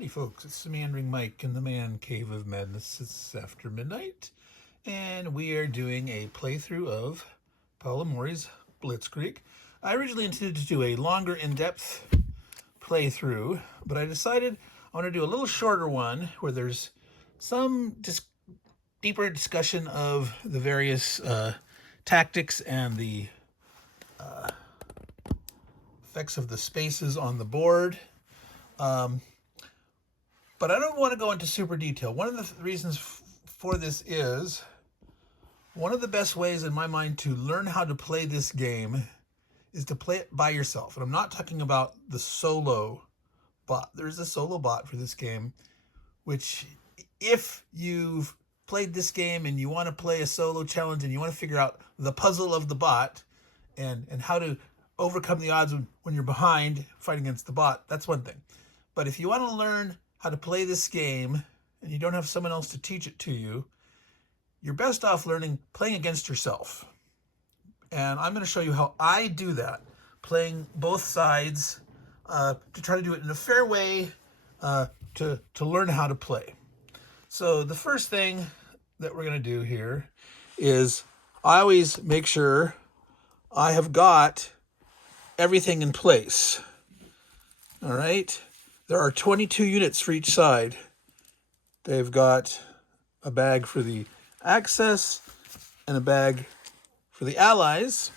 Howdy folks, it's Meandering Mike in the Man Cave of Madness. It's after midnight, and we are doing a playthrough of Paolo Mori's Blitzkrieg. I originally intended to do a longer, in-depth playthrough, but I decided I want to do a little shorter one where there's some deeper discussion of the various tactics and the effects of the spaces on the board. But I don't want to go into super detail. One of the reasons for this is one of the best ways in my mind to learn how to play this game is to play it by yourself. And I'm not talking about the solo bot. There's a solo bot for this game, which if you've played this game and you want to play a solo challenge and you want to figure out the puzzle of the bot and how to overcome the odds when you're behind fighting against the bot, that's one thing. But if you want to learn how to play this game and you don't have someone else to teach it to you, you're best off playing against yourself. And I'm going to show you how I do that, playing both sides to try to do it in a fair way to learn how to play. So the first thing that we're going to do here is I always make sure I have got everything in place. All right. There are 22 units for each side. They've got a bag for the Axis and a bag for the Allies.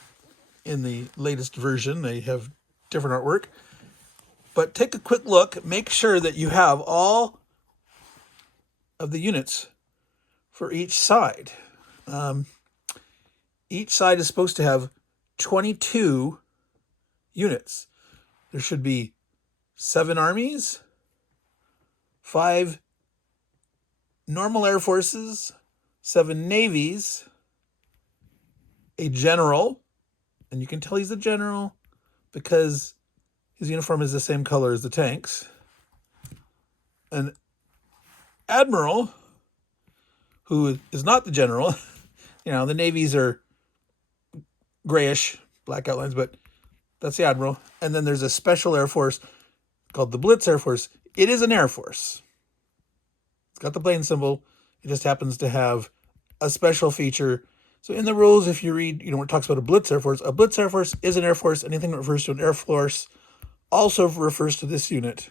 In the latest version, they have different artwork. But take a quick look. Make sure that you have all of the units for each side. Each side is supposed to have 22 units. There should be 7 armies, 5 normal air forces, 7 navies, a general, and you can tell he's a general because his uniform is the same color as the tanks, an admiral, who is not the general. The navies are grayish, black outlines, but that's the admiral. And then there's a special air force called the Blitz Air Force. It is an air force. It's got the plane symbol. It just happens to have a special feature. So in the rules, if you read, where it talks about a Blitz Air Force is an air force. Anything that refers to an air force also refers to this unit,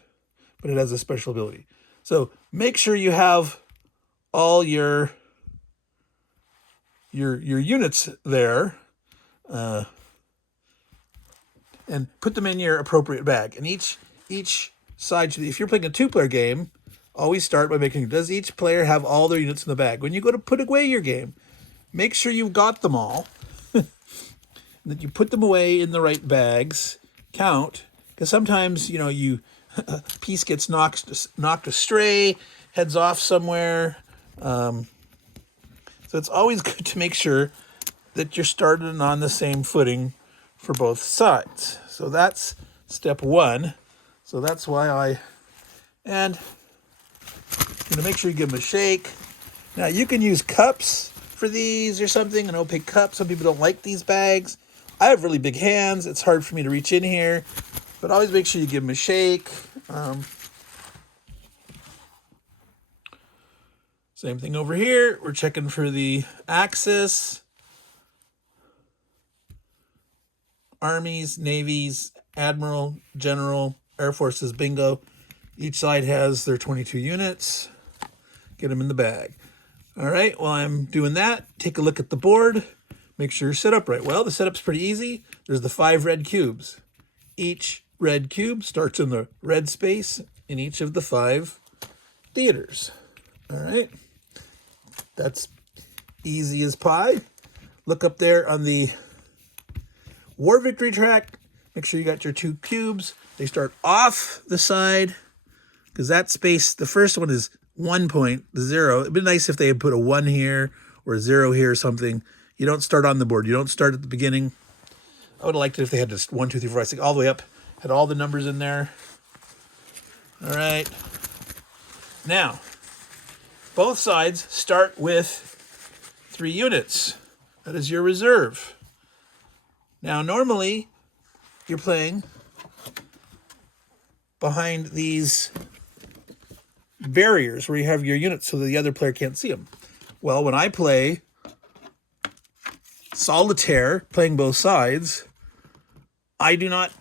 but it has a special ability. So make sure you have all your units there, and put them in your appropriate bag. And each side should, if you're playing a 2-player game, always start by making, does each player have all their units in the bag? When you go to put away your game, make sure you've got them all, and that you put them away in the right bags. Count, because sometimes, a piece gets knocked astray, heads off somewhere. So it's always good to make sure that you're starting on the same footing for both sides. So that's step 1. So that's why and make sure you give them a shake. Now you can use cups for these or something, an opaque cup. Some people don't like these bags. I have really big hands. It's hard for me to reach in here, but always make sure you give them a shake. Same thing over here. We're checking for the Axis, armies, navies, admiral, general, air forces, bingo. Each side has their 22 units. Get them in the bag. All right, while I'm doing that, take a look at the board. Make sure you're set up right. Well, the setup's pretty easy. There's the 5 red cubes. Each red cube starts in the red space in each of the 5 theaters. All right, that's easy as pie. Look up there on the war victory track. Make sure you got your 2 cubes. They start off the side because that space, the first one is 1 point, the 0. It'd be nice if they had put a 1 here or a 0 here or something. You don't start on the board. You don't start at the beginning. I would have liked it if they had just 1, 2, 3, 4, 5, 6, all the way up. Had all the numbers in there. All right. Now, both sides start with 3 units. That is your reserve. Now, normally, you're playing behind these barriers where you have your units so that the other player can't see them. Well, when I play Solitaire, playing both sides, I do not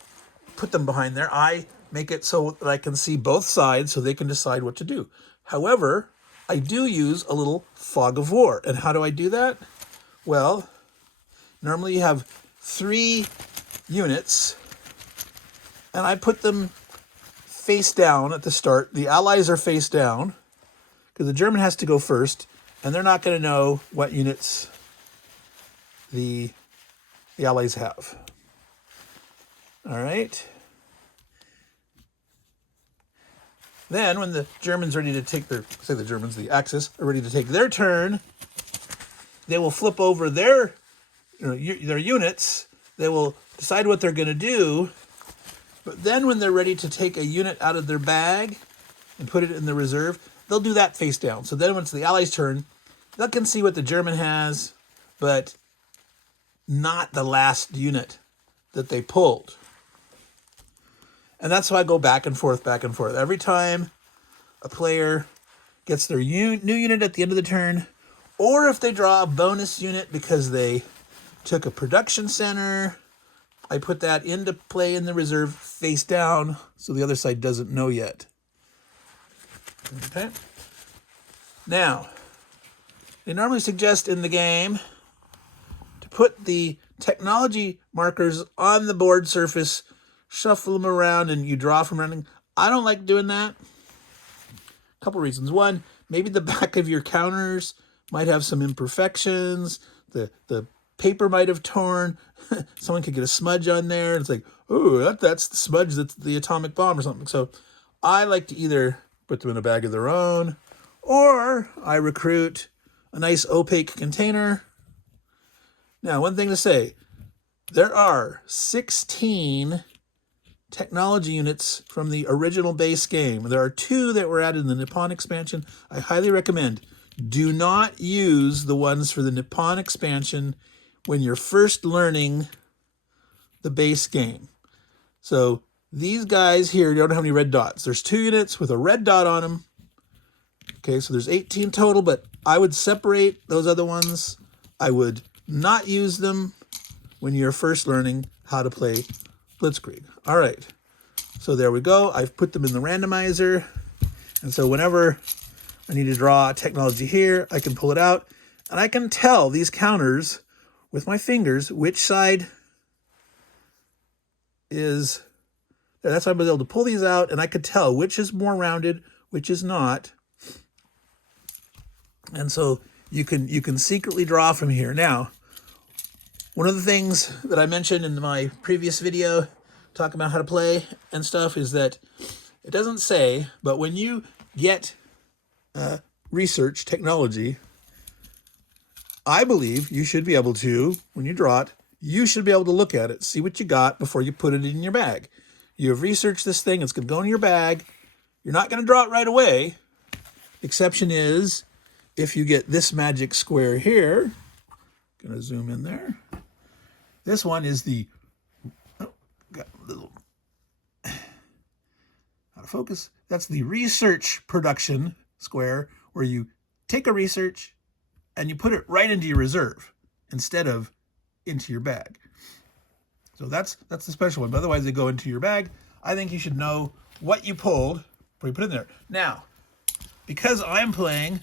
put them behind there. I make it so that I can see both sides so they can decide what to do. However, I do use a little fog of war. And how do I do that? Well, normally you have 3 units, and I put them face down at the start. The Allies are face down because the German has to go first, and they're not going to know what units the Allies have. All right. Then when the Germans are ready to take their, say the Germans, the Axis, are ready to take their turn, they will flip over their units. They will decide what they're going to do. But then when they're ready to take a unit out of their bag and put it in the reserve, they'll do that face down. So then when it's the Allies' turn, they can see what the German has, but not the last unit that they pulled. And that's why I go back and forth, back and forth. Every time a player gets their new unit at the end of the turn, or if they draw a bonus unit because they took a production center, I put that into play in the reserve face down so the other side doesn't know yet. Okay. Now, they normally suggest in the game to put the technology markers on the board surface, shuffle them around, and you draw from running. I don't like doing that. A couple reasons. One, maybe the back of your counters might have some imperfections. The paper might have torn. Someone could get a smudge on there. It's like, oh, that's the smudge, that's the atomic bomb or something. So I like to either put them in a bag of their own, or I recruit a nice opaque container. Now, one thing to say, there are 16 technology units from the original base game. There are 2 that were added in the Nippon expansion. I highly recommend, do not use the ones for the Nippon expansion when you're first learning the base game. So these guys here don't have any red dots. There's 2 units with a red dot on them. Okay, so there's 18 total, but I would separate those other ones. I would not use them when you're first learning how to play Blitzkrieg. All right, so there we go. I've put them in the randomizer. And so whenever I need to draw technology here, I can pull it out. And I can tell these counters with my fingers which side is there. That's why I'm able to pull these out, and I could tell which is more rounded, which is not. And so you can secretly draw from here. Now, one of the things that I mentioned in my previous video, talking about how to play and stuff, is that it doesn't say, but when you get research technology, I believe you should be able to, when you draw it, you should be able to look at it, see what you got before you put it in your bag. You have researched this thing, it's going to go in your bag. You're not going to draw it right away. Exception is if you get this magic square here. Going to zoom in there. This one is the, got a little out of focus. That's the research production square, where you take a research and you put it right into your reserve instead of into your bag. So that's the special one. But otherwise, they go into your bag. I think you should know what you pulled before you put it in there. Now, because I'm playing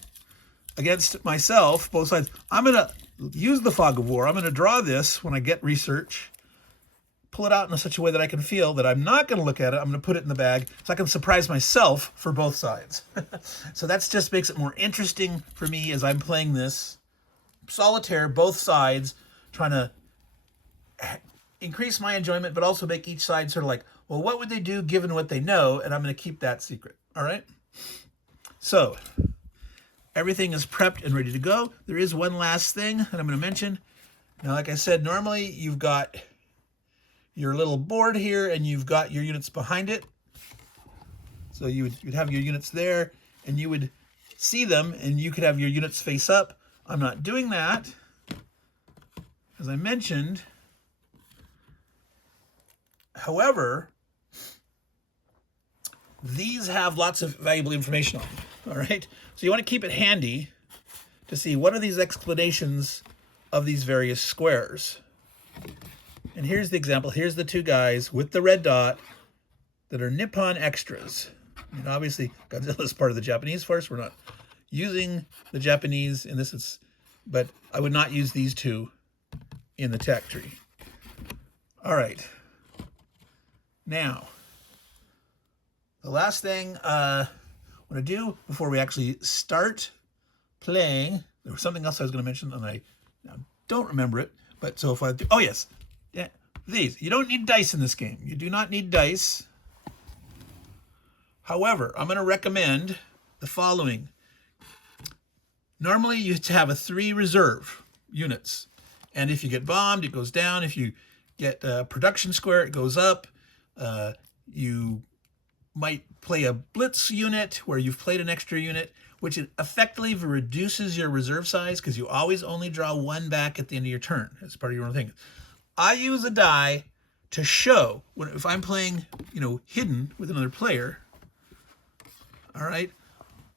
against myself, both sides, I'm going to use the fog of war. I'm going to draw this when I get research, pull it out in such a way that I can feel that I'm not going to look at it. I'm going to put it in the bag so I can surprise myself for both sides. So that just makes it more interesting for me as I'm playing this solitaire, both sides, trying to increase my enjoyment, but also make each side sort of like, well, what would they do given what they know? And I'm going to keep that secret. All right. So everything is prepped and ready to go. There is one last thing that I'm going to mention. Now, like I said, normally you've got your little board here and you've got your units behind it. So you'd have your units there and you would see them and you could have your units face up. I'm not doing that. As I mentioned, however, these have lots of valuable information on them. All right. So you want to keep it handy to see what are these explanations of these various squares. And here's the example. Here's the two guys with the red dot that are Nippon extras. And obviously, Godzilla is part of the Japanese force. We're not using the Japanese in this, but I would not use these two in the tech tree. All right. Now, the last thing I want to do before we actually start playing, there was something else I was going to mention, and I don't remember it. But so if I do, oh yes, yeah, these. You don't need dice in this game. You do not need dice. However, I'm going to recommend the following. Normally, you have a 3 reserve units. And if you get bombed, it goes down. If you get a production square, it goes up. You might play a blitz unit where you've played an extra unit, which effectively reduces your reserve size because you always only draw 1 back at the end of your turn as part of your own thing. I use a die to show if I'm playing, hidden with another player. All right,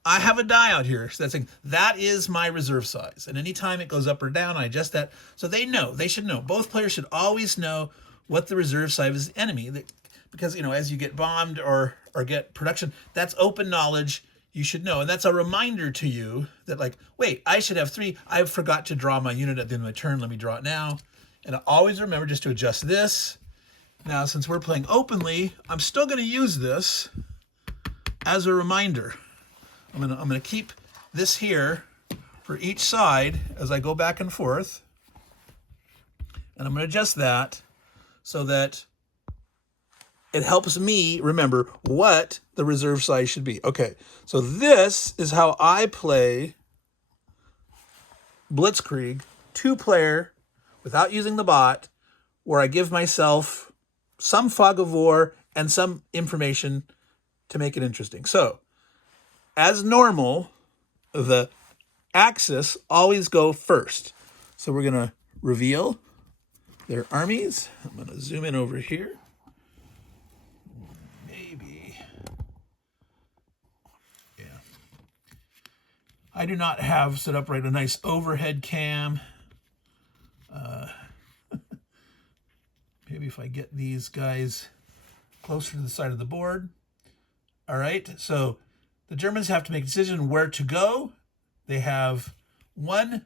I have a die out here that's saying that is my reserve size, and anytime it goes up or down, I adjust that so they should know. Both players should always know what the reserve size is enemy, because as you get bombed or get production, that's open knowledge. You should know, and that's a reminder to you that wait, I should have 3. I forgot to draw my unit at the end of my turn. Let me draw it now, and I always remember just to adjust this. Now, since we're playing openly, I'm still going to use this as a reminder. I'm gonna keep this here for each side as I go back and forth, and I'm gonna adjust that so that it helps me remember what the reserve size should be. Okay, so this is how I play Blitzkrieg, 2-player, without using the bot, where I give myself some fog of war and some information to make it interesting. So, as normal, the Axis always go first. So we're going to reveal their armies. I'm going to zoom in over here. Maybe. Yeah. I do not have set up a nice overhead cam. Maybe if I get these guys closer to the side of the board. All right, so the Germans have to make a decision where to go. They have 1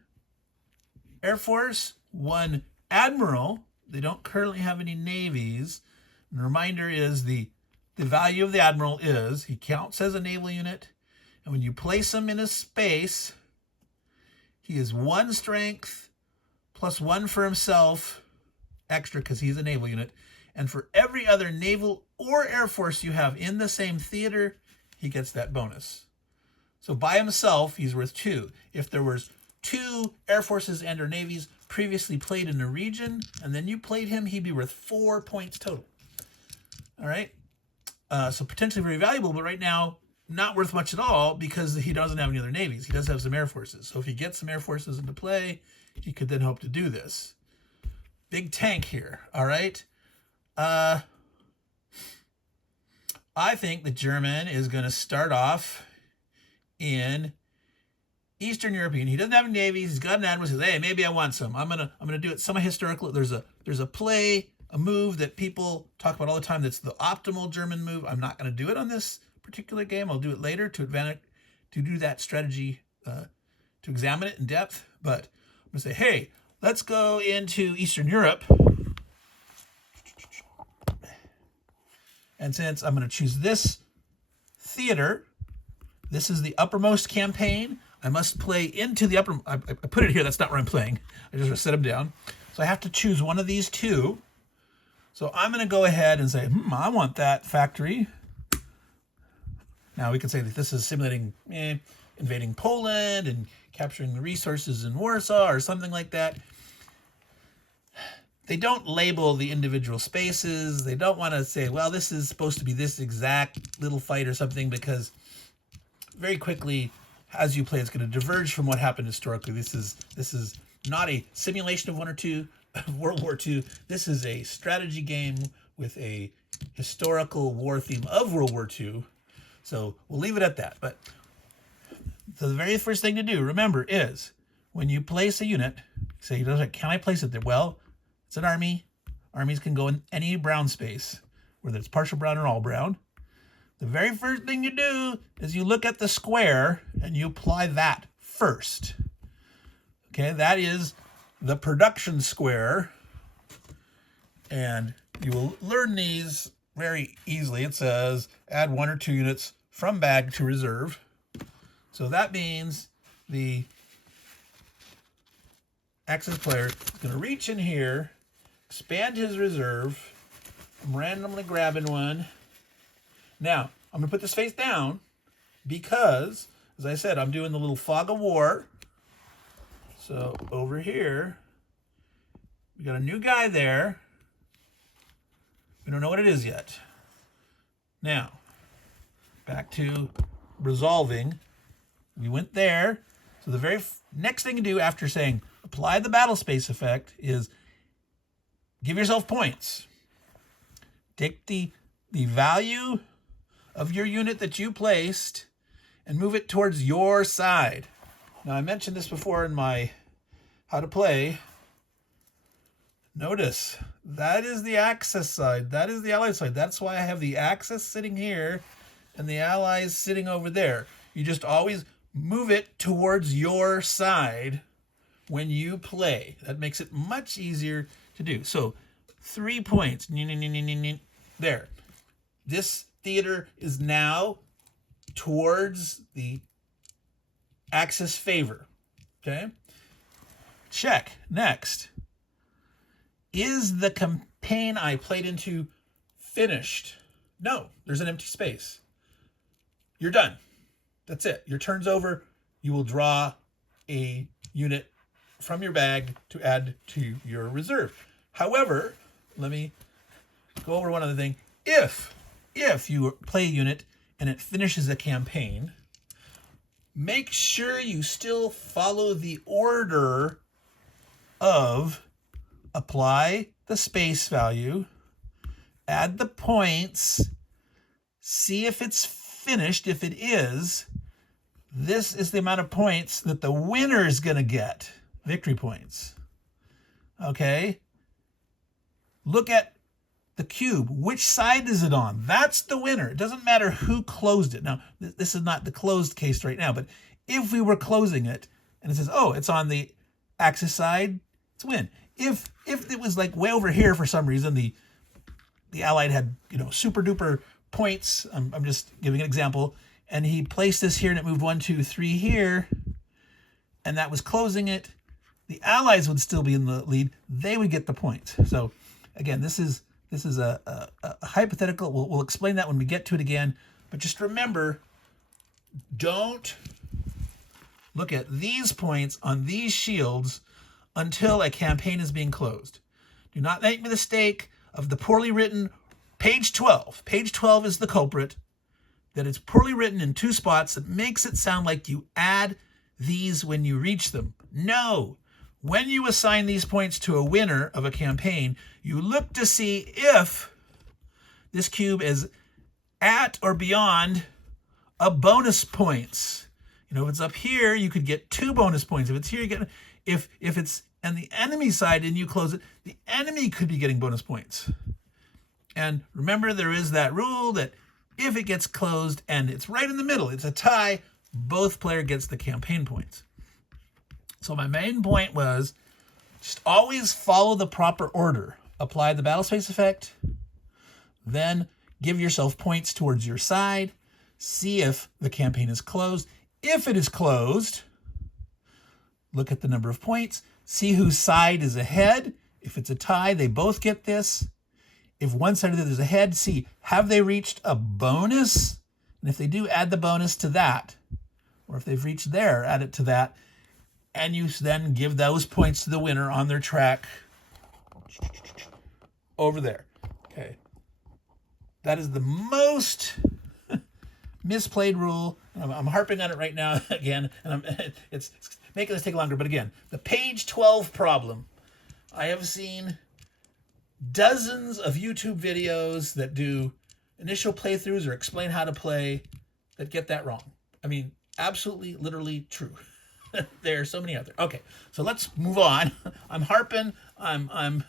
Air Force, 1 Admiral. They don't currently have any navies. And the reminder is the value of the Admiral is he counts as a naval unit. And when you place him in a space, he is 1 strength plus 1 for himself, extra because he's a naval unit. And for every other naval or Air Force you have in the same theater, he gets that bonus. So by himself, he's worth 2. If there was 2 Air Forces and or navies previously played in a region, and then you played him, he'd be worth 4 points total. All right? So potentially very valuable, but right now, not worth much at all because he doesn't have any other navies. He does have some Air Forces. So if he gets some Air Forces into play, he could then hope to do this. Big tank here, all right? I think the German is going to start off in Eastern European. He doesn't have any navies. He's got an admiral. He says, "Hey, maybe I want some. I'm gonna do it semi-historical." There's a move that people talk about all the time. That's the optimal German move. I'm not going to do it on this particular game. I'll do it later to do that strategy to examine it in depth. But I'm gonna say, hey, let's go into Eastern Europe. And since I'm going to choose this theater, this is the uppermost campaign. I must play into the upper. I put it here. That's not where I'm playing. I just set them down. So I have to choose one of these 2. So I'm going to go ahead and say, I want that factory. Now we can say that this is simulating invading Poland and capturing the resources in Warsaw or something like that. They don't label the individual spaces. They don't want to say, well, this is supposed to be this exact little fight or something, because very quickly, as you play, it's going to diverge from what happened historically. This is not a simulation of World War II. This is a strategy game with a historical war theme of World War II. So we'll leave it at that. But So the very first thing to do, remember, is when you place a unit, say, can I place it there? Well, it's an army. Armies can go in any brown space, whether it's partial brown or all brown. The very first thing you do is you look at the square and you apply that first. Okay, that is the production square. And you will learn these very easily. It says add 1 or 2 units from bag to reserve. So that means the Axis player is going to reach in here, expand his reserve. I'm randomly grabbing one. Now, I'm going to put this face down because, as I said, I'm doing the little fog of war. So over here, we got a new guy there. We don't know what it is yet. Now, back to resolving. We went there. So the very next thing to do after saying apply the battle space effect is give yourself points. Take the value of your unit that you placed and move it towards your side. Now, I mentioned this before in my how to play. Notice, that is the Axis side. That is the Allied side. That's why I have the Axis sitting here and the Allies sitting over there. You just always move it towards your side when you play. That makes it much easier to do. So 3 points. There. This theater is now towards the Axis favor. Okay? Check. Next. Is the campaign I played into finished? No, there's an empty space. You're done. That's it. Your turn's over. You will draw a unit from your bag to add to your reserve. However, let me go over one other thing. If you play a unit and it finishes a campaign, make sure you still follow the order of apply the space value, add the points, see if it's finished. If it is, this is the amount of points that the winner is going to get. Victory points. Okay? Look at the cube. Which side is it on? That's the winner. It doesn't matter who closed it. Now, this is not the closed case right now, but if we were closing it and it says, oh, it's on the Axis side, it's win. If it was like way over here for some reason, the Allied had, super duper points. I'm just giving an example. And he placed this here and it moved 1, 2, 3 here. And that was closing it. The Allies would still be in the lead. They would get the points. So again, this is a hypothetical. We'll explain that when we get to it again. But just remember, don't look at these points on these shields until a campaign is being closed. Do not make the mistake of the poorly written page 12. Page 12 is the culprit, that it's poorly written in 2 spots that makes it sound like you add these when you reach them. No. When you assign these points to a winner of a campaign, you look to see if this cube is at or beyond a bonus points. If it's up here, you could get 2 bonus points. If it's here, you get... If it's on the enemy side and you close it, the enemy could be getting bonus points. And remember, there is that rule that if it gets closed and it's right in the middle, it's a tie, both player gets the campaign points. So my main point was just always follow the proper order. Apply the battle space effect, then give yourself points towards your side, see if the campaign is closed. If it is closed, look at the number of points, see whose side is ahead. If it's a tie, they both get this. If one side of it is ahead, see, have they reached a bonus? And if they do, add the bonus to that. Or if they've reached there, add it to that. And you then give those points to the winner on their track over there. Okay. That is the most misplayed rule. I'm harping on it right now again, and it's making this take longer. But again, the page 12 problem. I have seen dozens of YouTube videos that do initial playthroughs or explain how to play that get that wrong. I mean, absolutely, literally true. There are so many out there. Okay, so let's move on. I'm harping. I'm.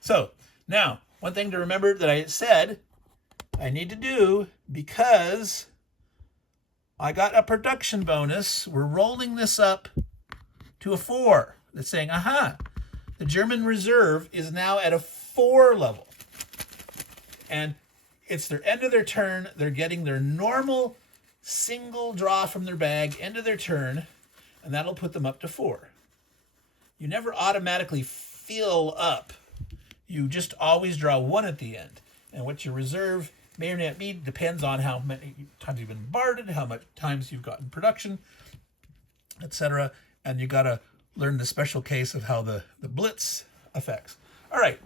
So now, one thing to remember that I said I need to do, because I got a production bonus. We're rolling this up to a 4. That's saying, aha, the German reserve is now at a 4 level. And it's their end of their turn. They're getting their normal single draw from their bag, end of their turn, and that'll put them up to 4. You never automatically fill up. You just always draw 1 at the end. And what your reserve may or may not be depends on how many times you've been bombarded, how much times you've gotten production, etc. And you got to learn the special case of how the blitz affects. All right.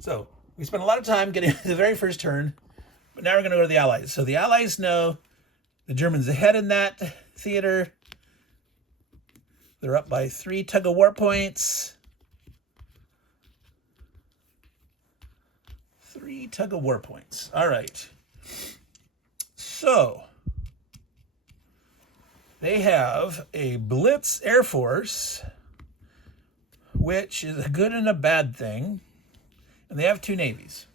So we spent a lot of time getting the very first turn, but now we're going to go to the Allies. So the Allies know the Germans ahead in that theater. They're up by 3 tug-of-war points. 3 tug-of-war points. All right. So they have a Blitz Air Force, which is a good and a bad thing. And they have 2 navies.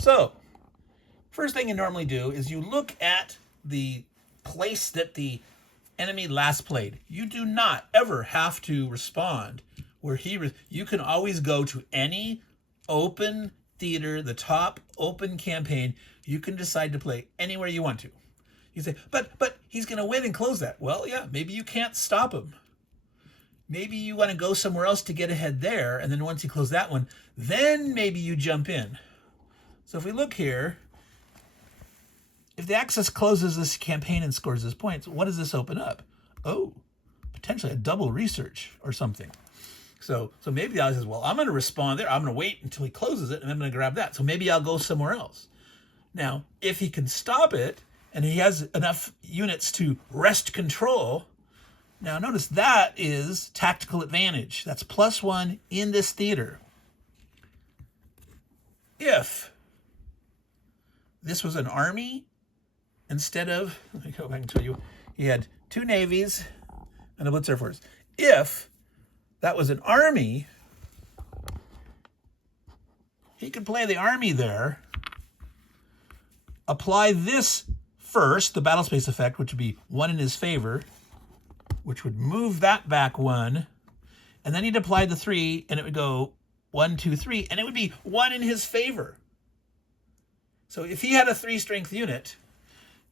So, first thing you normally do is you look at the place that the enemy last played. You do not ever have to respond where you can always go to any open theater, the top open campaign. You can decide to play anywhere you want to. You say, but he's going to win and close that. Well, yeah, maybe you can't stop him. Maybe you want to go somewhere else to get ahead there, and then once you close that one, then maybe you jump in. So if we look here, if the Axis closes this campaign and scores this points, what does this open up? Oh, potentially a double research or something. So maybe the Allies says, well, I'm going to respond there. I'm going to wait until he closes it, and I'm going to grab that. So maybe I'll go somewhere else. Now, if he can stop it, and he has enough units to wrest control. Now notice that is tactical advantage. That's +1 in this theater. If this was an army, instead of, let me go back and tell you, he had 2 navies and a Blitz Air Force. If that was an army, he could play the army there, apply this first, the battle space effect, which would be 1 in his favor, which would move that back 1, and then he'd apply the 3, and it would go 1, 2, 3, and it would be 1 in his favor. So if he had a 3 strength unit,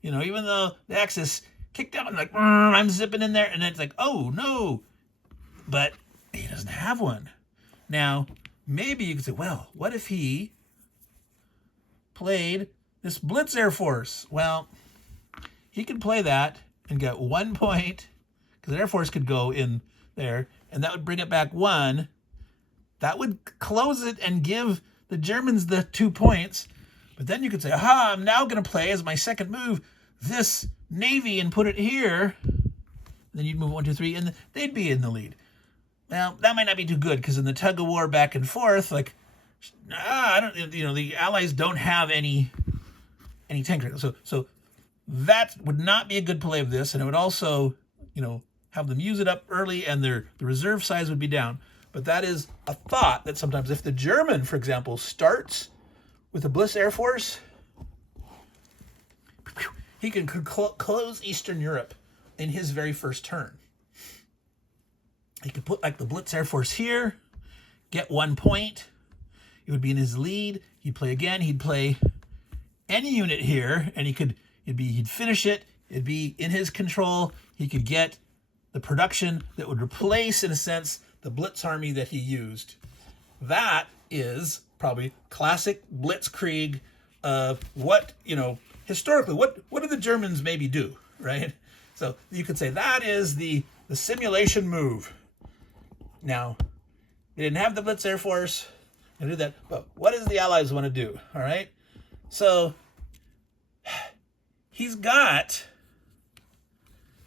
you know, even though the Axis kicked out, like, I'm zipping in there, and it's like, oh, no, but he doesn't have one. Now, maybe you could say, well, what if he played this Blitz Air Force? Well, he could play that and get 1 point, because the Air Force could go in there, and that would bring it back 1. That would close it and give the Germans the 2 points. But then you could say, aha, I'm now going to play as my second move this navy and put it here. Then you'd move 1, 2, 3, and they'd be in the lead. Well, that might not be too good, because in the tug of war back and forth, like, I don't, you know, the Allies don't have any tank. So that would not be a good play of this, and it would also, you know, have them use it up early, and the reserve size would be down. But that is a thought that sometimes if the German, for example, starts with a Blitz Air Force, he can close Eastern Europe in his very first turn. He could put like the Blitz Air Force here, get 1 point. It would be in his lead. He'd play again. He'd play any unit here, and he'd finish it. It'd be in his control. He could get the production that would replace, in a sense, the Blitz army that he used. That is probably classic Blitzkrieg of what, you know, historically, what do the Germans maybe do, right? So you could say that is the simulation move. Now, they didn't have the Blitz Air Force. They did that, but what does the Allies want to do, all right? So he's got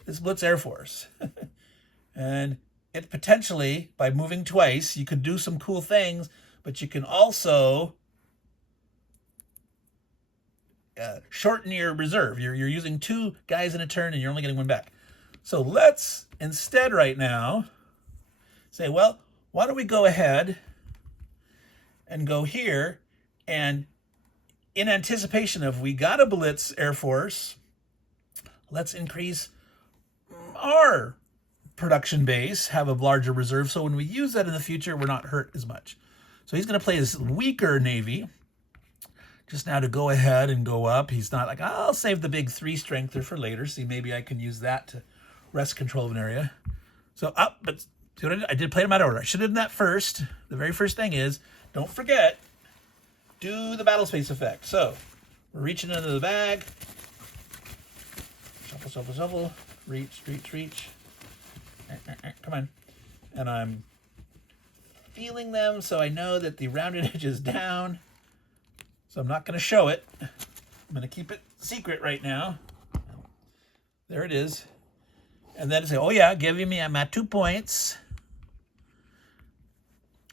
this Blitz Air Force. And it potentially, by moving twice, you could do some cool things, but you can also shorten your reserve. You're using 2 guys in a turn and you're only getting 1 back. So let's instead right now say, well, why don't we go ahead and go here, and in anticipation of we got a Blitz Air Force, let's increase our production base, have a larger reserve, so when we use that in the future, we're not hurt as much. So he's going to play his weaker Navy just now to go ahead and go up. He's not like, I'll save the big 3 strengther for later. See, maybe I can use that to wrest control of an area. So up, but see what I did play them out of order. I should have done that first. The very first thing is, don't forget, do the battle space effect. So we're reaching into the bag. Shuffle, shuffle, shuffle. Reach, reach, reach. Come on. And I'm feeling them so I know that the rounded edge is down. So I'm not going to show it. I'm going to keep it secret right now. There it is. And then say, oh yeah, giving me, I'm at 2 points.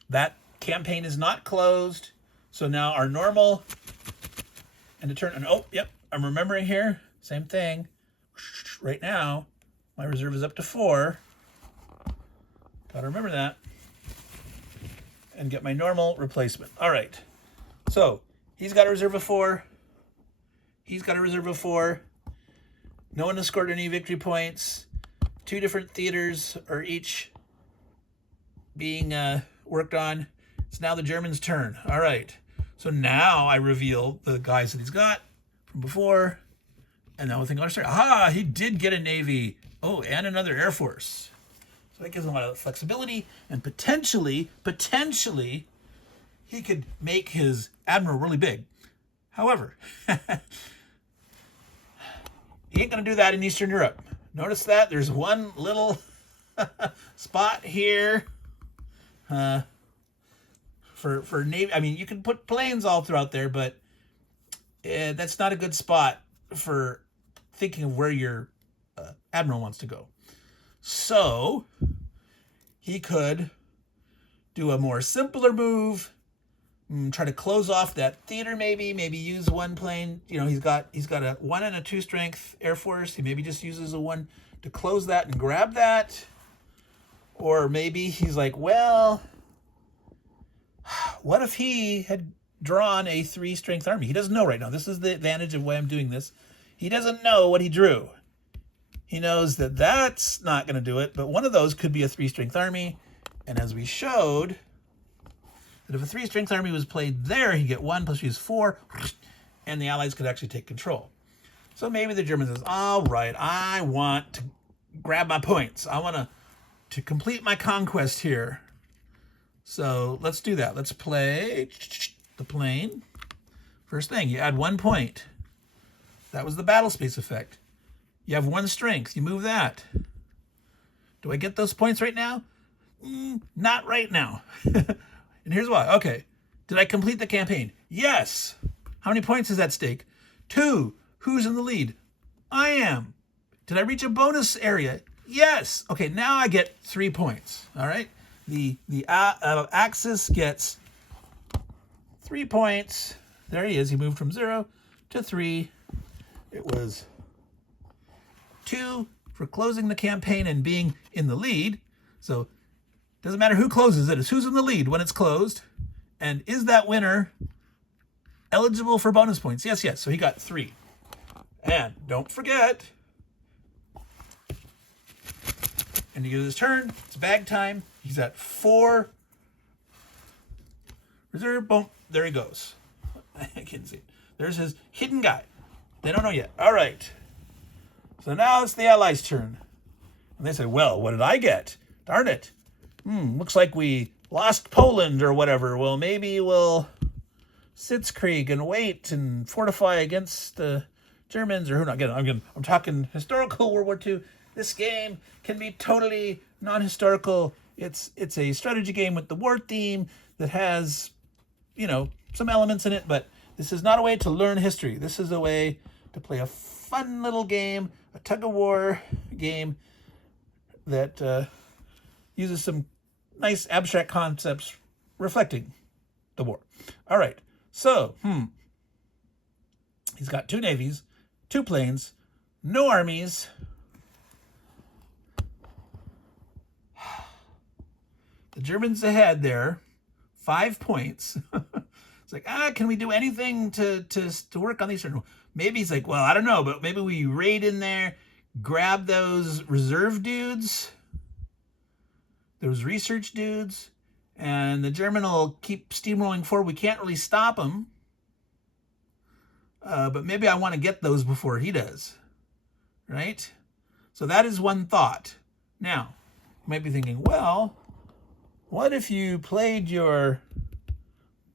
That campaign is not closed. So now our normal and to turn, and oh, yep, I'm remembering here, same thing. Right now, my reserve is up to 4. Gotta remember that. And get my normal replacement. All right. So he's got a reserve of 4. He's got a reserve of 4. No one has scored any victory points. 2 different theaters are each being worked on. It's now the Germans' turn. All right. So now I reveal the guys that he's got from before. And now we think, aha, he did get a Navy. Oh, and another Air Force. So that gives him a lot of flexibility. And potentially, he could make his admiral really big. However, he ain't going to do that in Eastern Europe. Notice that there's one little spot here for Navy. I mean, you can put planes all throughout there, but that's not a good spot for thinking of where your admiral wants to go. So he could do a more simpler move, try to close off that theater, maybe use 1 plane. You know, he's got a 1 and a 2 strength Air Force. He maybe just uses a 1 to close that and grab that. Or maybe he's like, well, what if he had drawn a 3 strength army? He doesn't know right now. This is the advantage of why I'm doing this. He doesn't know what he drew. He knows that that's not going to do it, but one of those could be a 3 strength army. And as we showed, that if a 3 strength army was played there, he'd get 1 plus use 4, and the Allies could actually take control. So maybe the German says, all right, I want to grab my points. I want to complete my conquest here. So let's do that. Let's play the plane. First thing, you add 1 point. That was the battle space effect. You have 1 strength. You move that. Do I get those points right now? Not right now. And here's why. Okay. Did I complete the campaign? Yes. How many points is at stake? 2. Who's in the lead? I am. Did I reach a bonus area? Yes. Okay, now I get 3 points. All right. The Axis gets 3 points. There he is. He moved from 0 to 3. It was 2 for closing the campaign and being in the lead. So it doesn't matter who closes it. It's who's in the lead when it's closed. And is that winner eligible for bonus points? Yes, yes. So he got 3. And don't forget, and he gets his turn. It's bag time. He's at 4 reserve. Boom. There he goes. I can't see it. There's his hidden guy. They don't know yet. All right. So now it's the Allies' turn. And they say, well, what did I get? Darn it. Looks like we lost Poland or whatever. Well, maybe we'll Blitzkrieg and wait and fortify against the Germans, or who not. Again, I'm talking historical World War II. This game can be totally non-historical. It's a strategy game with the war theme that has, some elements in it, but this is not a way to learn history. This is a way to play a fun little game, a tug-of-war game that uses some nice abstract concepts reflecting the war. All right, so, He's got 2 navies, 2 planes, no armies. The Germans ahead there, 5 points. It's like, can we do anything to work on these? Maybe he's like, well, I don't know, but maybe we raid in there, grab those reserve dudes, those research dudes, and the German will keep steamrolling forward. We can't really stop him. But maybe I want to get those before he does, right? So that is one thought. Now, you might be thinking, well, what if you played your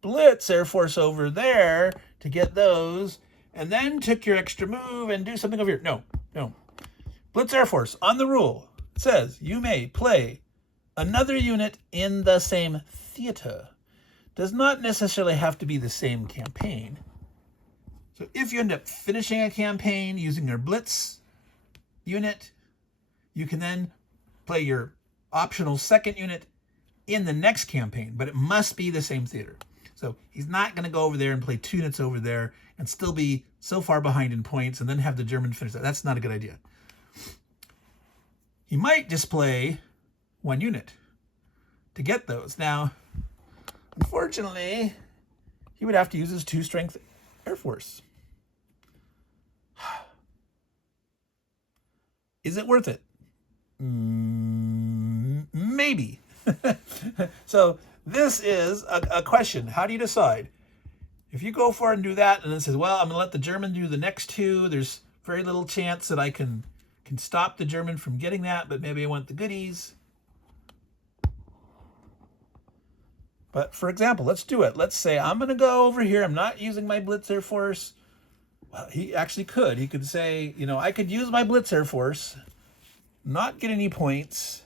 Blitz Air Force over there to get those, and then took your extra move and do something over here? No. Blitz Air Force, on the rule, says you may play another unit in the same theater. Does not necessarily have to be the same campaign. So if you end up finishing a campaign using your Blitz unit, you can then play your optional second unit in the next campaign, but it must be the same theater. So he's not going to go over there and play 2 units over there and still be so far behind in points and then have the German finish that. That's not a good idea. He might just play 1 unit to get those. Now, unfortunately, he would have to use his 2-strength Air Force. Is it worth it? Maybe. So this is a question. How do you decide? If you go for it and do that and then says, well, I'm going to let the German do the next 2, there's very little chance that I can stop the German from getting that, but maybe I want the goodies. But for example, let's do it. Let's say I'm going to go over here. I'm not using my Blitz Air Force. Well, he actually could. He could say, I could use my Blitz Air Force, not get any points,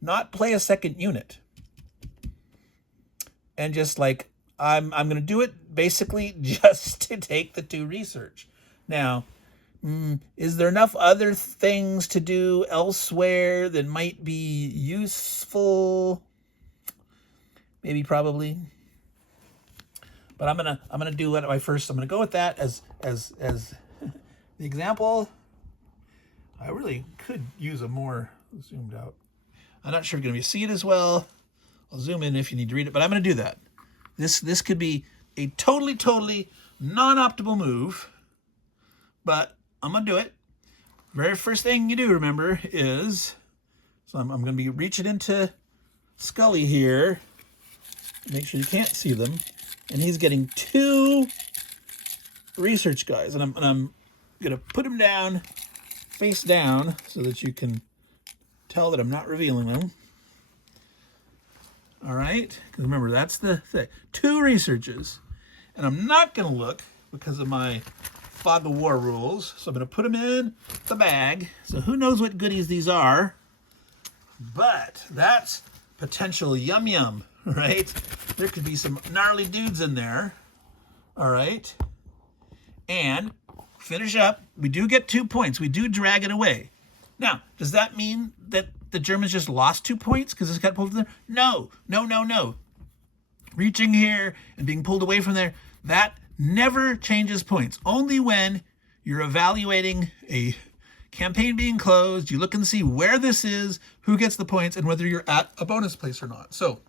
not play a second unit, and just like, I'm going to do it basically just to take the 2 research. Now, is there enough other things to do elsewhere that might be useful? Maybe, probably. But I'm gonna do it. I'm gonna go with that as the example. I really could use a more zoomed out. I'm not sure if you're gonna see it as well. I'll zoom in if you need to read it, but I'm gonna do that. This could be a totally non-optimal move, but I'm gonna do it. Very first thing you do, remember, is I'm gonna be reaching into Scully here. Make sure you can't see them. And he's getting 2 research guys. And I'm going to put him down, face down, so that you can tell that I'm not revealing them. All right? Because remember, that's the thing. 2 researches. And I'm not going to look because of my fog of war rules. So I'm going to put them in the bag. So who knows what goodies these are. But that's potential yum, right? There could be some gnarly dudes in there. All right. And finish up. We do get 2 points. We do drag it away. Now, does that mean that the Germans just lost 2 points because it's got pulled from there? No. Reaching here and being pulled away from there, that never changes points. Only when you're evaluating a campaign being closed, you look and see where this is, who gets the points, and whether you're at a bonus place or not. So,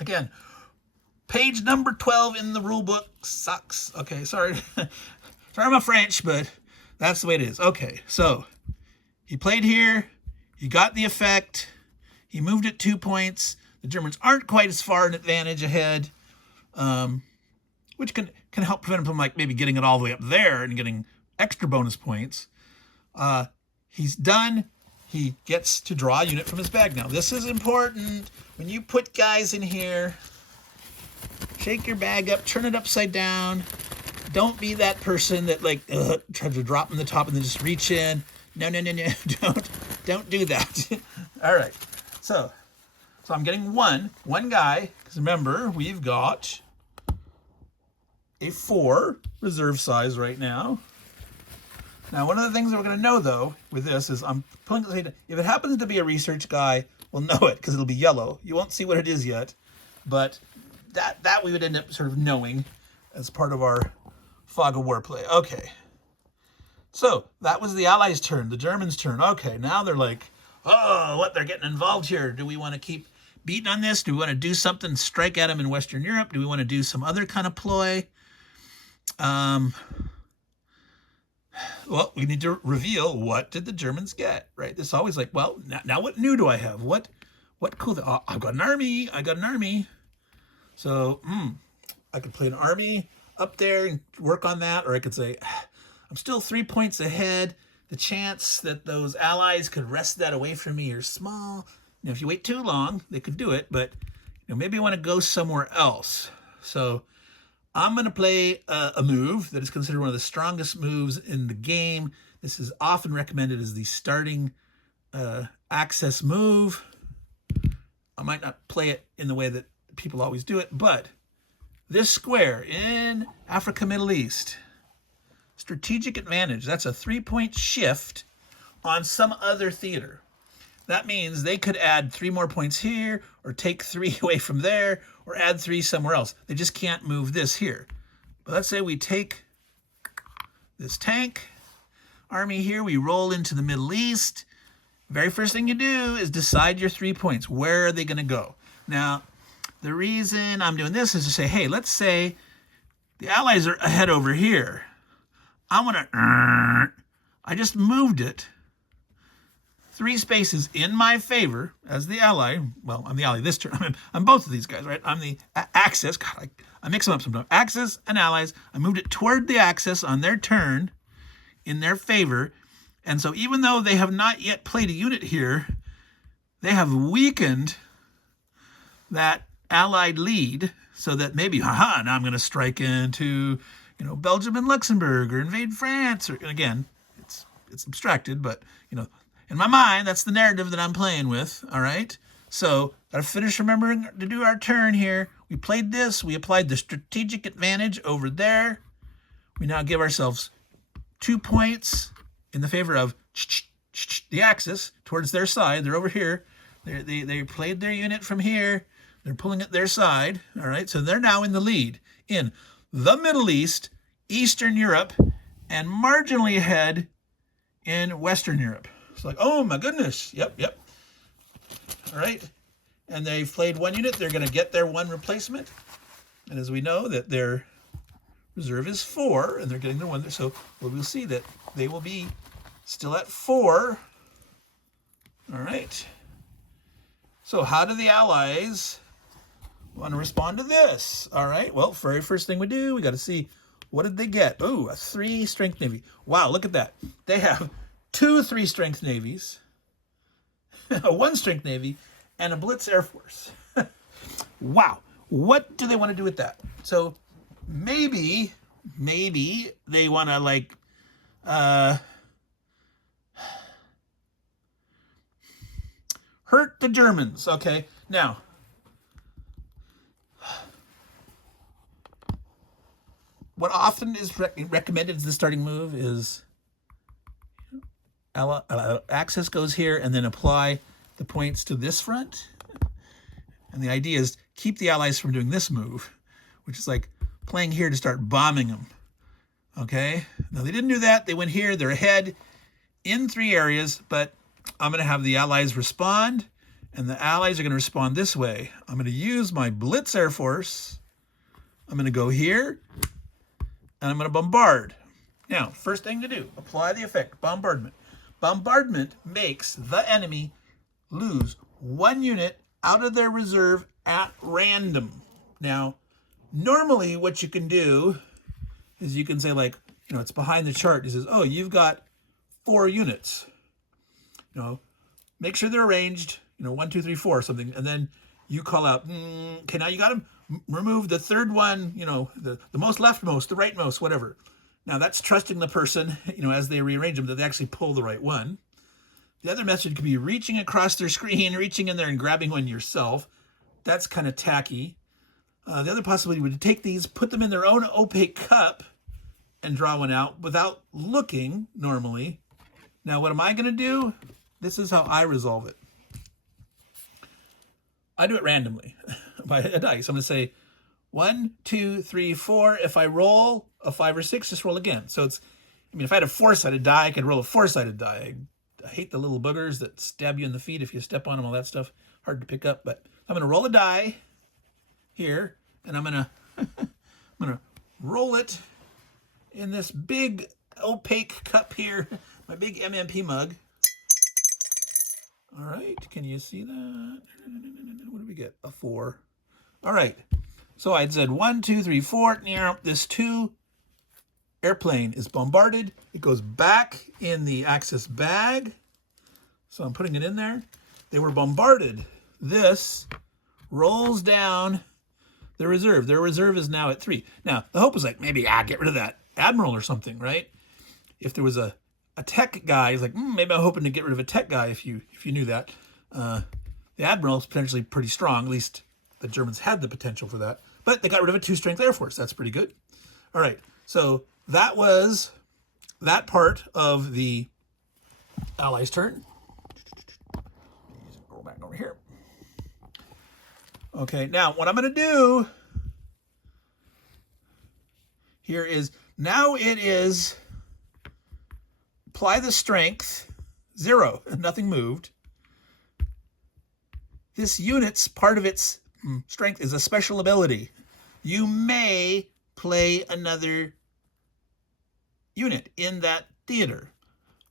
again, page number 12 in the rule book sucks. Okay, sorry. Sorry my French, but that's the way it is. Okay, so he played here. He got the effect. He moved it 2 points. The Germans aren't quite as far an advantage ahead, which can help prevent him from like maybe getting it all the way up there and getting extra bonus points. He's done. He gets to draw a unit from his bag. Now, this is important. When you put guys in here, shake your bag up, turn it upside down. Don't be that person that like tries to drop in the top and then just reach in. No. Don't do that. All right. So I'm getting one guy, because remember, we've got a 4 reserve size right now. Now, one of the things that we're going to know, though, with this is I'm pulling the data. If it happens to be a research guy, we'll know it because it'll be yellow. You won't see what it is yet, but that we would end up sort of knowing as part of our Fog of War play. Okay. So that was the Allies' turn, the Germans' turn. Okay, now they're like, oh, what? They're getting involved here. Do we want to keep beating on this? Do we want to do something, strike at them in Western Europe? Do we want to do some other kind of ploy? Well, we need to reveal, what did the Germans get, right? This is always like, well, now what new do I have? What cool? Oh, I've got an army. I got an army. So I could play an army up there and work on that, or I could say, I'm still 3 points ahead. The chance that those allies could wrest that away from me are small. You know, if you wait too long, they could do it, but maybe I want to go somewhere else. So I'm going to play a move that is considered one of the strongest moves in the game. This is often recommended as the starting access move. I might not play it in the way that people always do it, but this square in Africa, Middle East, strategic advantage. That's a 3-point shift on some other theater. That means they could add 3 more points here, or take 3 away from there, or add 3 somewhere else. They just can't move this here. But let's say we take this tank army here, we roll into the Middle East. Very first thing you do is decide your 3 points. Where are they going to go? Now, the reason I'm doing this is to say, hey, let's say the Allies are ahead over here. I just moved it 3 spaces in my favor as the ally. Well, I'm the ally this turn. I'm both of these guys, right? I'm the Axis. God, I mix them up sometimes. Axis and allies. I moved it toward the Axis on their turn in their favor. And so even though they have not yet played a unit here, they have weakened that allied lead so that maybe, now I'm going to strike into, Belgium and Luxembourg, or invade France. Or, again, it's abstracted, but, in my mind, that's the narrative that I'm playing with, all right? So, got to finish remembering to do our turn here. We played this. We applied the strategic advantage over there. We now give ourselves 2 points in the favor of the Axis towards their side. They're over here. They played their unit from here. They're pulling it their side, all right? So they're now in the lead in the Middle East, Eastern Europe, and marginally ahead in Western Europe. It's like, oh my goodness, yep. All right, and they've played 1 unit. They're going to get their 1 replacement. And as we know that their reserve is 4, and they're getting their 1. So we'll see that they will be still at 4. All right. So how do the Allies want to respond to this? All right, well, very first thing we do, we got to see, what did they get? Oh, a 3 strength navy. Wow, look at that. They have 2 3 strength navies, a 1 strength navy, and a Blitz Air Force. Wow, what do they want to do with that? So maybe they want to hurt the Germans. Okay, now what often is recommended as the starting move is Axis goes here and then apply the points to this front. And the idea is keep the Allies from doing this move, which is like playing here to start bombing them. Okay? Now, they didn't do that. They went here. They're ahead in 3 areas, but I'm going to have the Allies respond, and the Allies are going to respond this way. I'm going to use my Blitz Air Force. I'm going to go here, and I'm going to bombard. Now, first thing to do, apply the effect, bombardment. Bombardment makes the enemy lose 1 unit out of their reserve at random. Now, normally what you can do is you can say, it's behind the chart. It says, oh, you've got 4 units. Make sure they're arranged, 1, 2, 3, 4 or something. And then you call out, okay, now you got them. Remove the 3rd one, the most leftmost, the rightmost, whatever. Now that's trusting the person, as they rearrange them, that they actually pull the right one. The other method could be reaching across their screen, reaching in there and grabbing one yourself. That's kind of tacky. The other possibility would be to take these, put them in their own opaque cup, and draw one out without looking normally. Now, what am I going to do? This is how I resolve it. I do it randomly by a dice. I'm going to say 1, 2, 3, 4. If I roll a 5 or 6, just roll again. So it's, I mean, if I had a 4-sided die, I could roll a 4-sided die. I hate the little boogers that stab you in the feet if you step on them, all that stuff. Hard to pick up, but I'm going to roll a die here, and I'm going to roll it in this big opaque cup here, my big MMP mug. All right, can you see that? What do we get? A 4. All right, so I said 1, 2, 3, 4. This 2 airplane is bombarded. It goes back in the Axis bag. So I'm putting it in there. They were bombarded. This rolls down the reserve. Their reserve is now at 3. Now, the hope was like, maybe, get rid of that admiral or something, right? If there was a tech guy, he's like, maybe I'm hoping to get rid of a tech guy if you knew that. The admiral is potentially pretty strong. At least the Germans had the potential for that. But they got rid of a 2-strength Air Force. That's pretty good. All right, so that was that part of the Allies' turn. Go back over here. Okay, now what I'm going to do here is, now it is apply the strength, 0, nothing moved. This unit's, part of its strength is a special ability. You may play another unit in that theater.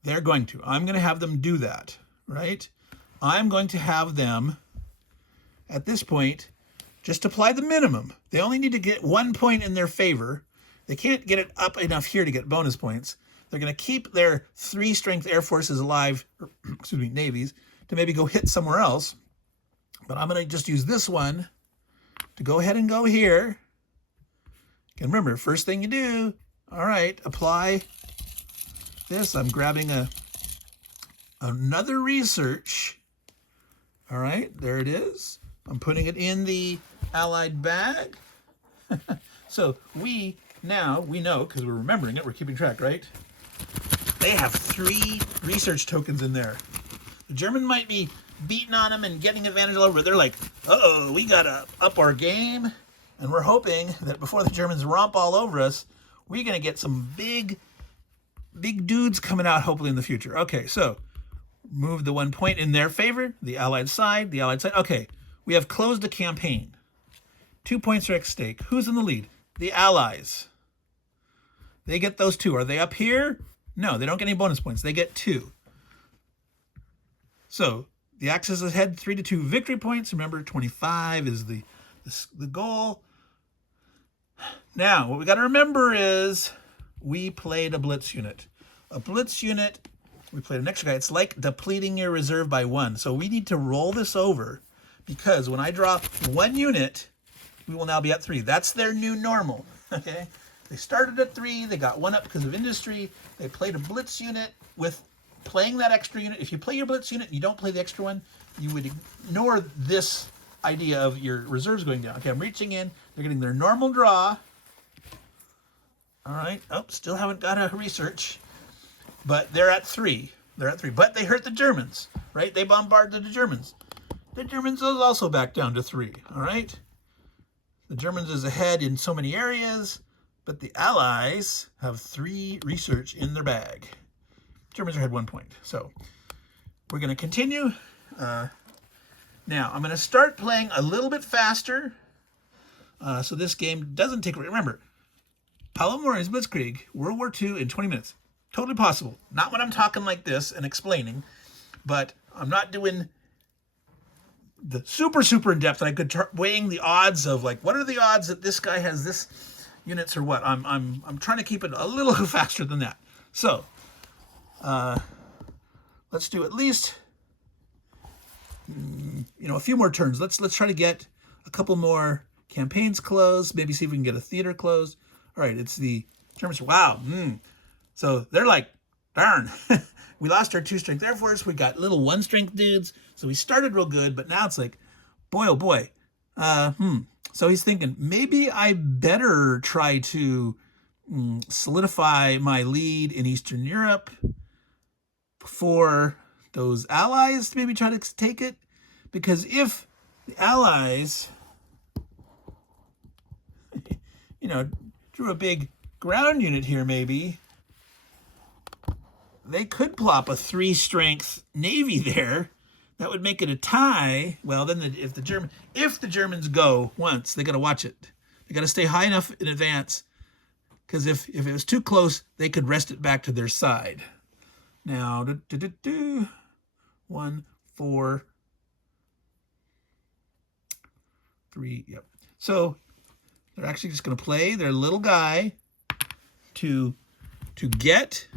They're going to. I'm going to have them do that, right? I'm going to have them, at this point, just apply the minimum. They only need to get 1 point in their favor. They can't get it up enough here to get bonus points. They're going to keep their 3-strength Air Forces alive, or, excuse me, navies, to maybe go hit somewhere else. But I'm going to just use this one to go ahead and go here. And remember, first thing you do, all right, apply this. I'm grabbing another research. All right, there it is. I'm putting it in the Allied bag. So we know, because we're remembering it, we're keeping track, right? They have 3 research tokens in there. The German might be beating on them and getting advantage all over. They're like, uh-oh, we got to up our game. And we're hoping that before the Germans romp all over us, we're going to get some big dudes coming out, hopefully, in the future. Okay, so move the 1 point in their favor, the Allied side, Okay, we have closed the campaign. 2 points are at stake. Who's in the lead? The Allies. They get those 2. Are they up here? No, they don't get any bonus points. They get 2. So the Axis is ahead 3-2 victory points. Remember, 25 is the goal. Now, what we got to remember is we played a Blitz unit. A Blitz unit, we played an extra guy. It's like depleting your reserve by 1. So we need to roll this over, because when I draw 1 unit, we will now be at 3. That's their new normal, okay? They started at 3. They got 1 up because of industry. They played a Blitz unit with playing that extra unit. If you play your Blitz unit and you don't play the extra one, you would ignore this idea of your reserves going down. Okay, I'm reaching in. They're getting their normal draw. All right. Oh, still haven't got a research. But they're at 3. They're at 3. But they hurt the Germans, right? They bombarded the Germans. The Germans is also back down to 3. All right. The Germans is ahead in so many areas, but the Allies have 3 research in their bag. Germans are ahead 1 point. So we're going to continue. Now, I'm going to start playing a little bit faster. So this game doesn't take... Remember, Paolo Mori's Blitzkrieg, World War II in 20 minutes. Totally possible. Not when I'm talking like this and explaining, but I'm not doing the super in depth. I could weighing the odds of, like, what are the odds that this guy has this units or what? I'm trying to keep it a little faster than that. So let's do at least a few more turns. Let's try to get a couple more campaigns closed. Maybe see if we can get a theater closed. All right, it's the Germans. Wow. So they're like, darn. We lost our 2-strength Air Force. We got little 1-strength dudes. So we started real good, but now it's like, boy, oh boy. So he's thinking, maybe I better try to solidify my lead in Eastern Europe for those allies to maybe try to take it. Because if the allies, drew a big ground unit here, maybe they could plop a 3-strength Navy there. That would make it a tie. Well, then if the Germans go once, they got to watch it. They got to stay high enough in advance, because if it was too close, they could wrest it back to their side. Now, 1, 4, 3. Yep. So they're actually just going to play their little guy to get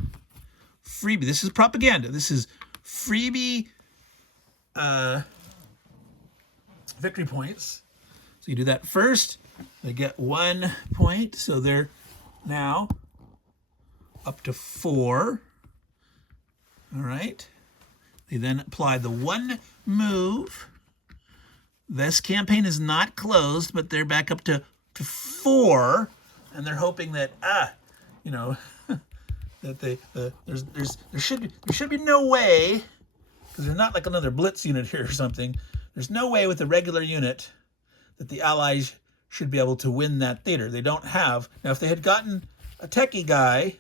freebie. This is propaganda. This is freebie victory points. So you do that first. They get 1 point. So they're now up to 4. All right. They then apply the 1 move. This campaign is not closed, but they're back up to 4, and they're hoping that that there should be no way, because they're not like another blitz unit here or something. There's no way with a regular unit that the Allies should be able to win that theater. They don't have. Now, if they had gotten a techie guy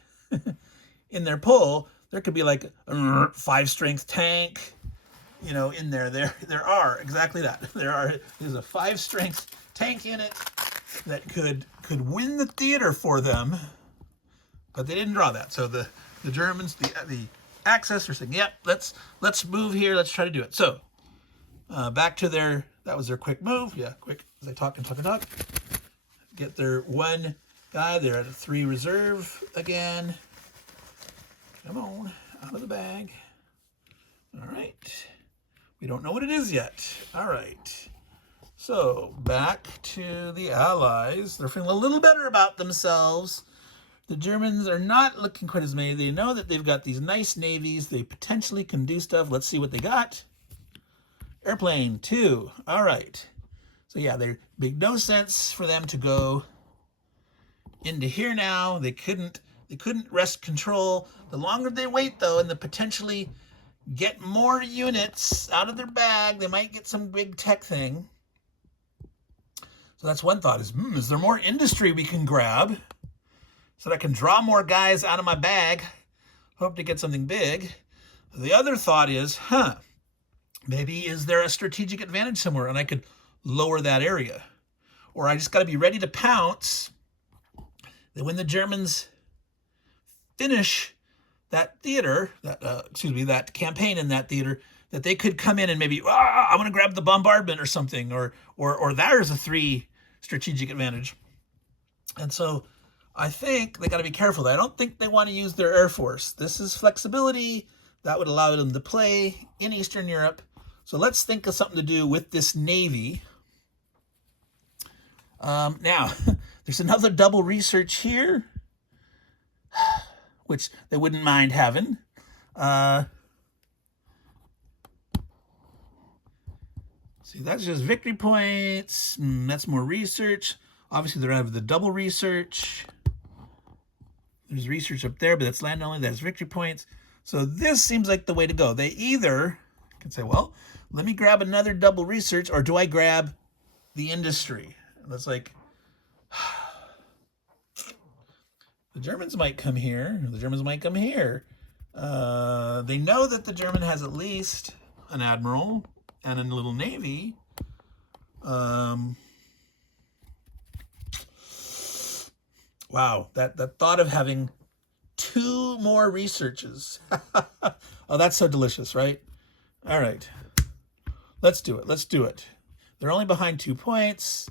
in their pull, there could be like a 5-strength tank, in there. There are exactly that. There's a 5-strength tank unit that could win the theater for them, but they didn't draw that. So the Germans, the Axis, are saying, "Yep, let's move here. Let's try to do it." So back to that was their quick move. Yeah, quick. They talk. Get their 1 guy. They're at a 3 reserve again. Come on, out of the bag. All right. We don't know what it is yet. All right. So back to the Allies. They're feeling a little better about themselves. The Germans are not looking quite as many. They know that they've got these nice navies. They potentially can do stuff. Let's see what they got. Airplane 2. All right. So yeah, there make no sense for them to go into here now. They couldn't wrest control. The longer they wait, though, and the potentially get more units out of their bag, they might get some big tech thing. So that's one thought, is there more industry we can grab so that I can draw more guys out of my bag, hope to get something big? The other thought is, maybe is there a strategic advantage somewhere and I could lower that area? Or I just got to be ready to pounce that when the Germans finish that theater, that campaign in that theater, that they could come in and maybe, I'm going to grab the bombardment or something, or there's a 3 strategic advantage. And so I think they got to be careful. I don't think they want to use their Air Force. This is flexibility that would allow them to play in Eastern Europe. So let's think of something to do with this Navy. Now, there's another double research here, which they wouldn't mind having. See, that's just victory points. That's more research. Obviously, they're out of the double research. There's research up there, but that's land only. That's victory points. So this seems like the way to go. They either can say, well, let me grab another double research, or do I grab the industry? And it's like, the Germans might come here. The Germans might come here. They know that the German has at least an admiral and a little navy. Wow, that thought of having 2 more researches. Oh, that's so delicious, right? All right, let's do it. They're only behind 2 points.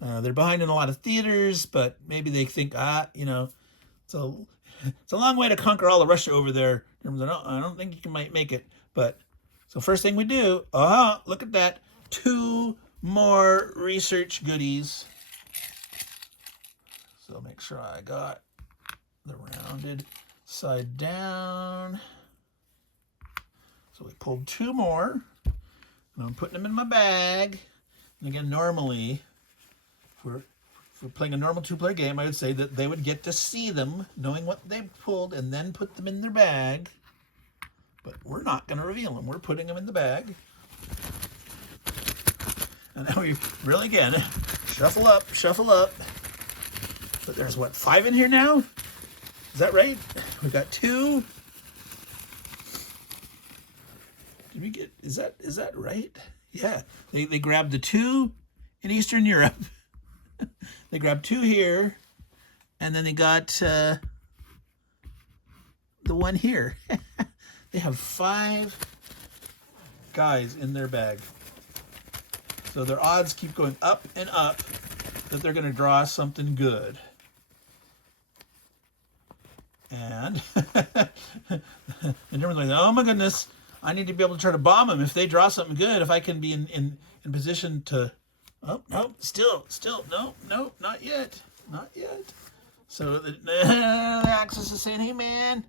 They're behind in a lot of theaters, but maybe they think, it's a long way to conquer all of Russia over there. I don't think you might make it. But so first thing we do, look at that, 2 more research goodies. So make sure I got the rounded side down. So we pulled 2 more, and I'm putting them in my bag. And again, normally, if we're playing a normal 2-player game, I would say that they would get to see them, knowing what they pulled, and then put them in their bag. But we're not going to reveal them. We're putting them in the bag. And then we really, again, shuffle up. So So there's what, 5 in here now? Is that right? We got 2. Did we get, is that right? Yeah, they grabbed the 2 in Eastern Europe. They grabbed 2 here, and then they got the 1 here. They have 5 guys in their bag. So their odds keep going up and up that they're going to draw something good. And the Germans are like, oh my goodness, I need to be able to try to bomb them. If they draw something good, if I can be in position to, oh, no, still, no, not yet. So the Axis is saying, hey man,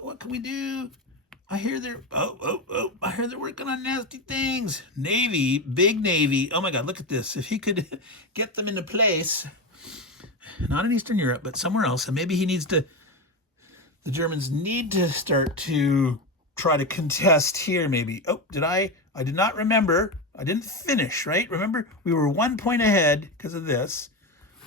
what can we do? I hear they're, I hear they're working on nasty things. Navy, big Navy. Oh my God, look at this. If he could get them into place, not in Eastern Europe, but somewhere else, and maybe he needs to, the Germans need to start to try to contest here maybe. Oh, I did not remember. I didn't finish, right? Remember, we were 1 point ahead because of this.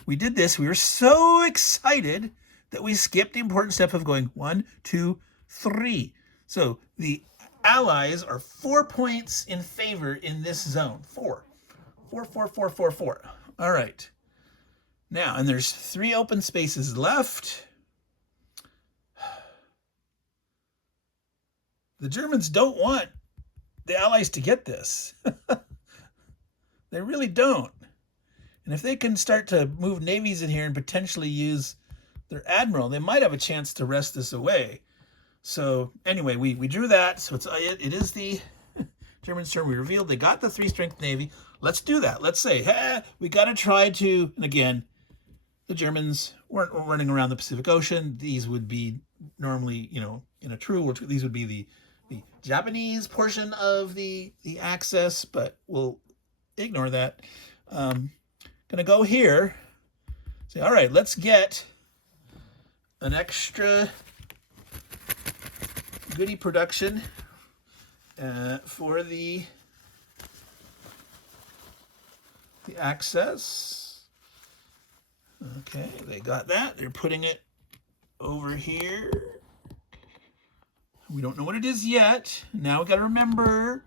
We did this. We were so excited that we skipped the important step of going 1, 2, 3. So the Allies are 4 points in favor in this zone. 4. All right. Now, and there's 3 open spaces left. The Germans don't want the Allies to get this. They really don't. And if they can start to move navies in here and potentially use their admiral, they might have a chance to wrest this away. So anyway, we drew that. So it is the Germans' turn. We revealed they got the 3-strength navy. Let's do that. Let's say, hey, we got to try to, and again, the Germans weren't running around the Pacific Ocean. These would be normally, in a true war, these would be the Japanese portion of the Axis, but we'll ignore that. Gonna go here, say, all right, let's get an extra goodie production for the Axis. Okay, they got that. They're putting it over here. We don't know what it is yet. Now we got to remember,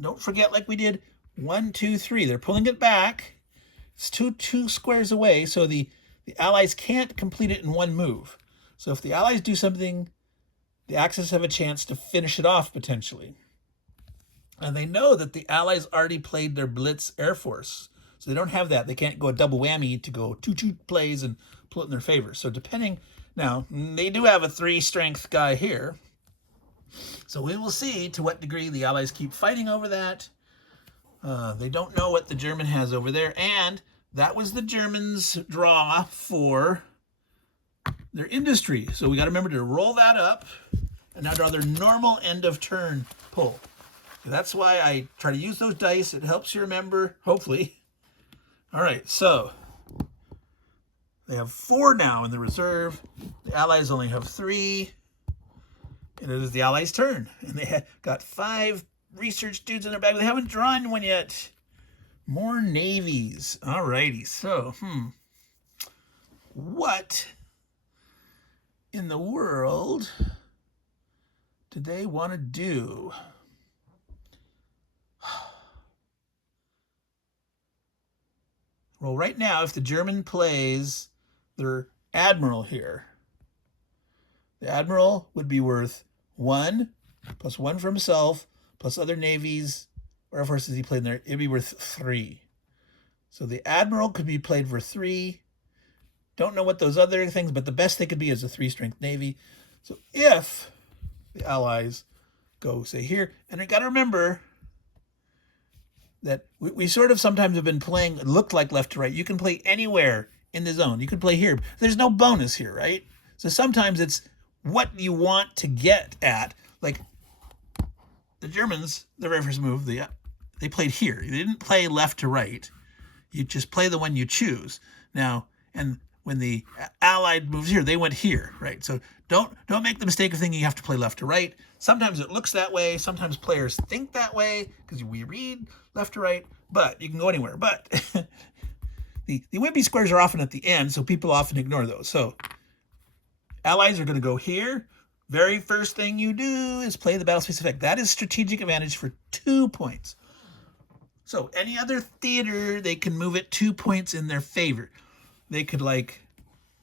don't forget like we did 1, 2, 3. They're pulling it back. It's two squares away, so the Allies can't complete it in one move. So if the Allies do something, the Axis have a chance to finish it off potentially. And they know that the Allies already played their Blitz Air Force. So they don't have that. They can't go a double whammy to go 2 plays and pull it in their favor. So depending, now they do have a 3-strength guy here. So we will see to what degree the Allies keep fighting over that. They don't know what the German has over there. And that was the Germans' draw for their industry. So we got to remember to roll that up and now draw their normal end of turn pull. That's why I try to use those dice. It helps you remember, hopefully. All right, so they have 4 now in the reserve. The Allies only have 3. And it is the Allies' turn. And they got 5 research dudes in their bag. They haven't drawn one yet. More navies. All righty, so, what in the world do they want to do? Well, right now, if the German plays their admiral here, the admiral would be worth 1 plus 1 for himself plus other navies or air forces he played in there. It'd be worth 3. So the admiral could be played for 3. Don't know what those other things, but the best they could be is a 3-strength navy. So if the Allies go, say, here, and I got to remember that we sort of sometimes have been playing, it looked like left to right. You can play anywhere in the zone. You can play here. There's no bonus here, right? So sometimes it's what you want to get at. Like the Germans, their very first move, they played here. They didn't play left to right. You just play the one you choose. Now, and when the Allied moves here, they went here, right? So don't make the mistake of thinking you have to play left to right. Sometimes it looks that way. Sometimes players think that way because we read left to right, but you can go anywhere. But the wimpy squares are often at the end, so people often ignore those. So allies are going to go here. Very first thing you do is play the battle space effect. That is strategic advantage for 2 points. So any other theater, they can move it 2 points in their favor. They could like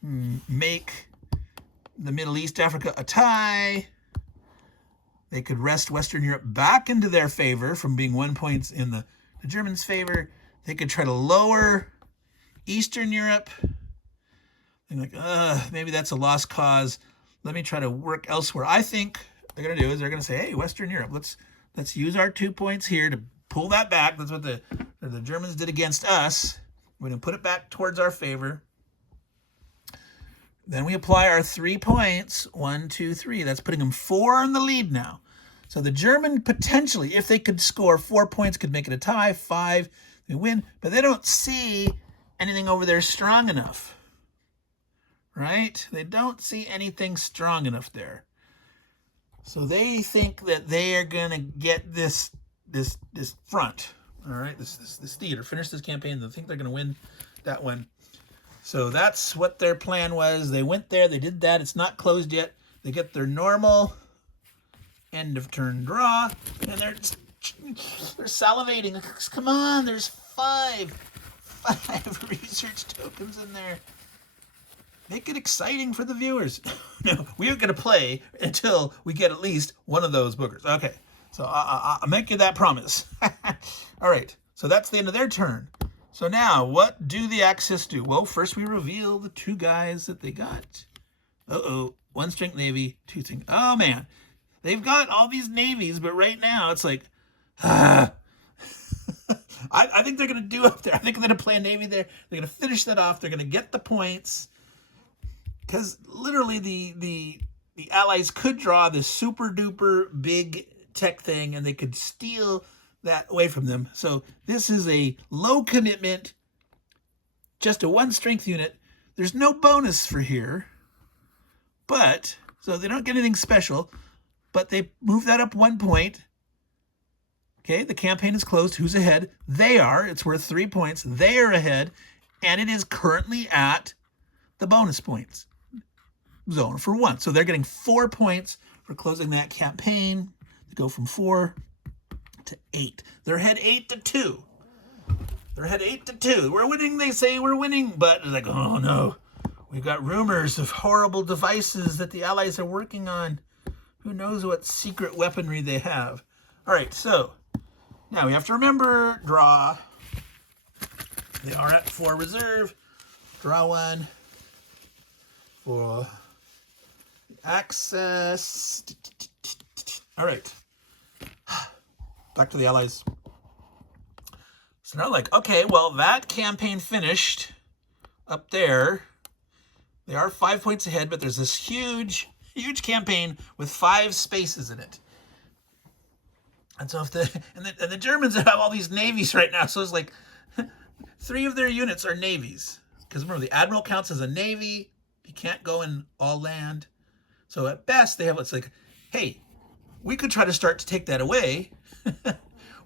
make the Middle East, Africa a tie. They could wrest Western Europe back into their favor from being 1 point in the Germans' favor. They could try to lower Eastern Europe. They're like, maybe that's a lost cause. Let me try to work elsewhere. I think they're going to do is they're going to say, hey, Western Europe, let's use our 2 points here to pull that back. That's what the Germans did against us. We're going to put it back towards our favor. Then we apply our 3 points. 1, 2, 3. That's putting them 4 in the lead now. So the German potentially, if they could score 4 points, could make it a tie. 5, they win. But they don't see anything over there strong enough. Right? They don't see anything strong enough there. So they think that they are going to get this front. All right? This theater. Finish this campaign. They think they're going to win that one. So that's what their plan was. They went there. They did that. It's not closed yet. They get their normal end of turn draw. And they're salivating. Come on. There's 5 research tokens in there. Make it exciting for the viewers. No, we are going to play until we get at least one of those boogers. Okay. So I'll make you that promise. All right. So that's the end of their turn. So now, what do the Axis do? Well, first we reveal the 2 guys that they got. 1 strength Navy, 2 strength. Oh, man. They've got all these navies, but right now it's like, I think they're going to do up there. I think they're going to play a navy there. They're going to finish that off. They're going to get the points. Because literally the Allies could draw this super duper big tech thing and they could steal that away from them. So this is a low commitment, just a 1 strength unit. There's no bonus for here, but so they don't get anything special, but they move that up 1 point. Okay, the campaign is closed. Who's ahead? They are. It's worth 3 points. They are ahead, and it is currently at the bonus points zone for 1. So they're getting 4 points for closing that campaign. They go from 4 to 8. They're ahead 8 to 2. They're ahead 8 to 2. We're winning, they say we're winning, but it's like, oh no. We've got rumors of horrible devices that the Allies are working on. Who knows what secret weaponry they have. All right, so now we have to remember, draw. They are at 4 reserve. Draw 1 for access. All right. Back to the Allies. So now like, okay, well, that campaign finished up there. They are 5 points ahead, but there's this huge campaign with 5 spaces in it. And so if the Germans have all these navies right now, so it's like 3 of their units are navies. Because remember, the admiral counts as a navy. He can't go in all land. So at best, they have, it's like, hey, we could try to start to take that away.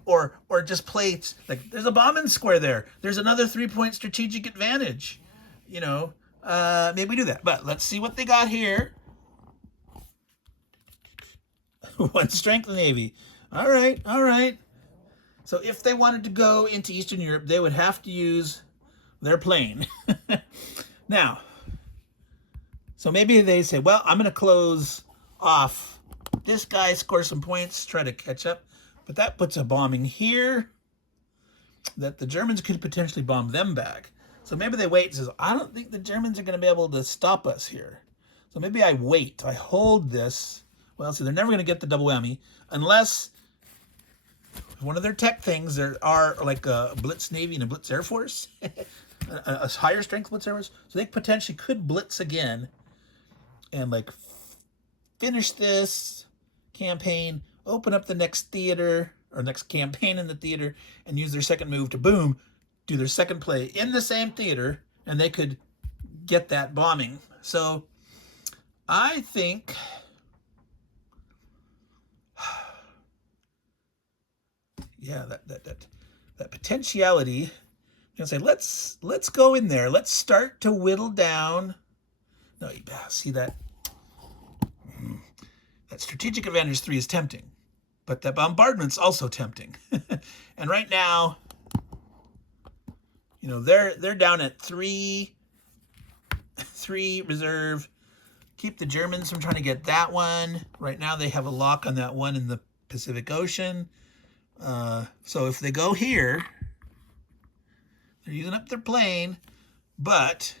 or just play, like, there's a bombing square there. There's another 3-point strategic advantage. You know, maybe we do that. But let's see what they got here. 1 strength navy. All right. So if they wanted to go into Eastern Europe, they would have to use their plane. Now, so maybe they say, well, I'm going to close off this guy, score some points, try to catch up. But that puts a bombing here that the Germans could potentially bomb them back. So maybe they wait and says, I don't think the Germans are going to be able to stop us here. So maybe I wait. I hold this. Well, see, they're never going to get the double whammy unless one of their tech things there are like a Blitz Navy and a Blitz Air Force, a higher strength Blitz Air Force. So they potentially could blitz again and like finish this campaign, open up the next theater or next campaign in the theater and use their second move to boom, do their second play in the same theater, and they could get that bombing. So I think yeah, that potentiality I'm going to say, let's go in there. Let's start to whittle down. No, see that? That strategic advantage 3 is tempting, but that bombardment's also tempting. And right now, you know, they're down at 3 reserve. Keep the Germans from trying to get that one. Right now they have a lock on that one in the Pacific Ocean. So if they go here, they're using up their plane, but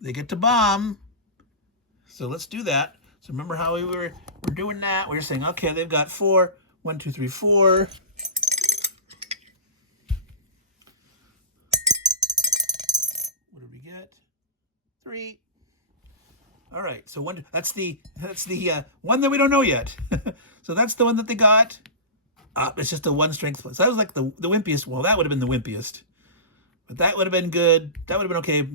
they get to bomb. So let's do that. So remember how we were doing that? We were saying, okay, they've got 4. 1, 2, 3, 4. What did we get? 3. All right. So that's the one that we don't know yet. So that's the one that they got. It's just a 1 strength plus. That was like the wimpiest. Well, that would have been the wimpiest. But that would have been good. That would have been okay.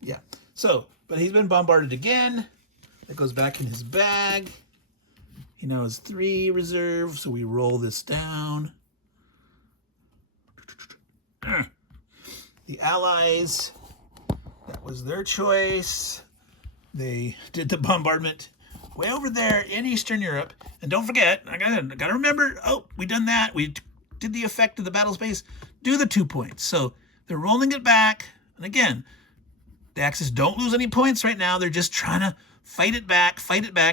Yeah. So, but he's been bombarded again. That goes back in his bag. He now has 3 reserve, so we roll this down. The Allies, that was their choice. They did the bombardment way over there in Eastern Europe. And don't forget, I gotta remember, oh, we done that. We did the effect of the battle space. Do the 2 points. So they're rolling it back. And again, the Axis don't lose any points right now. They're just trying to fight it back.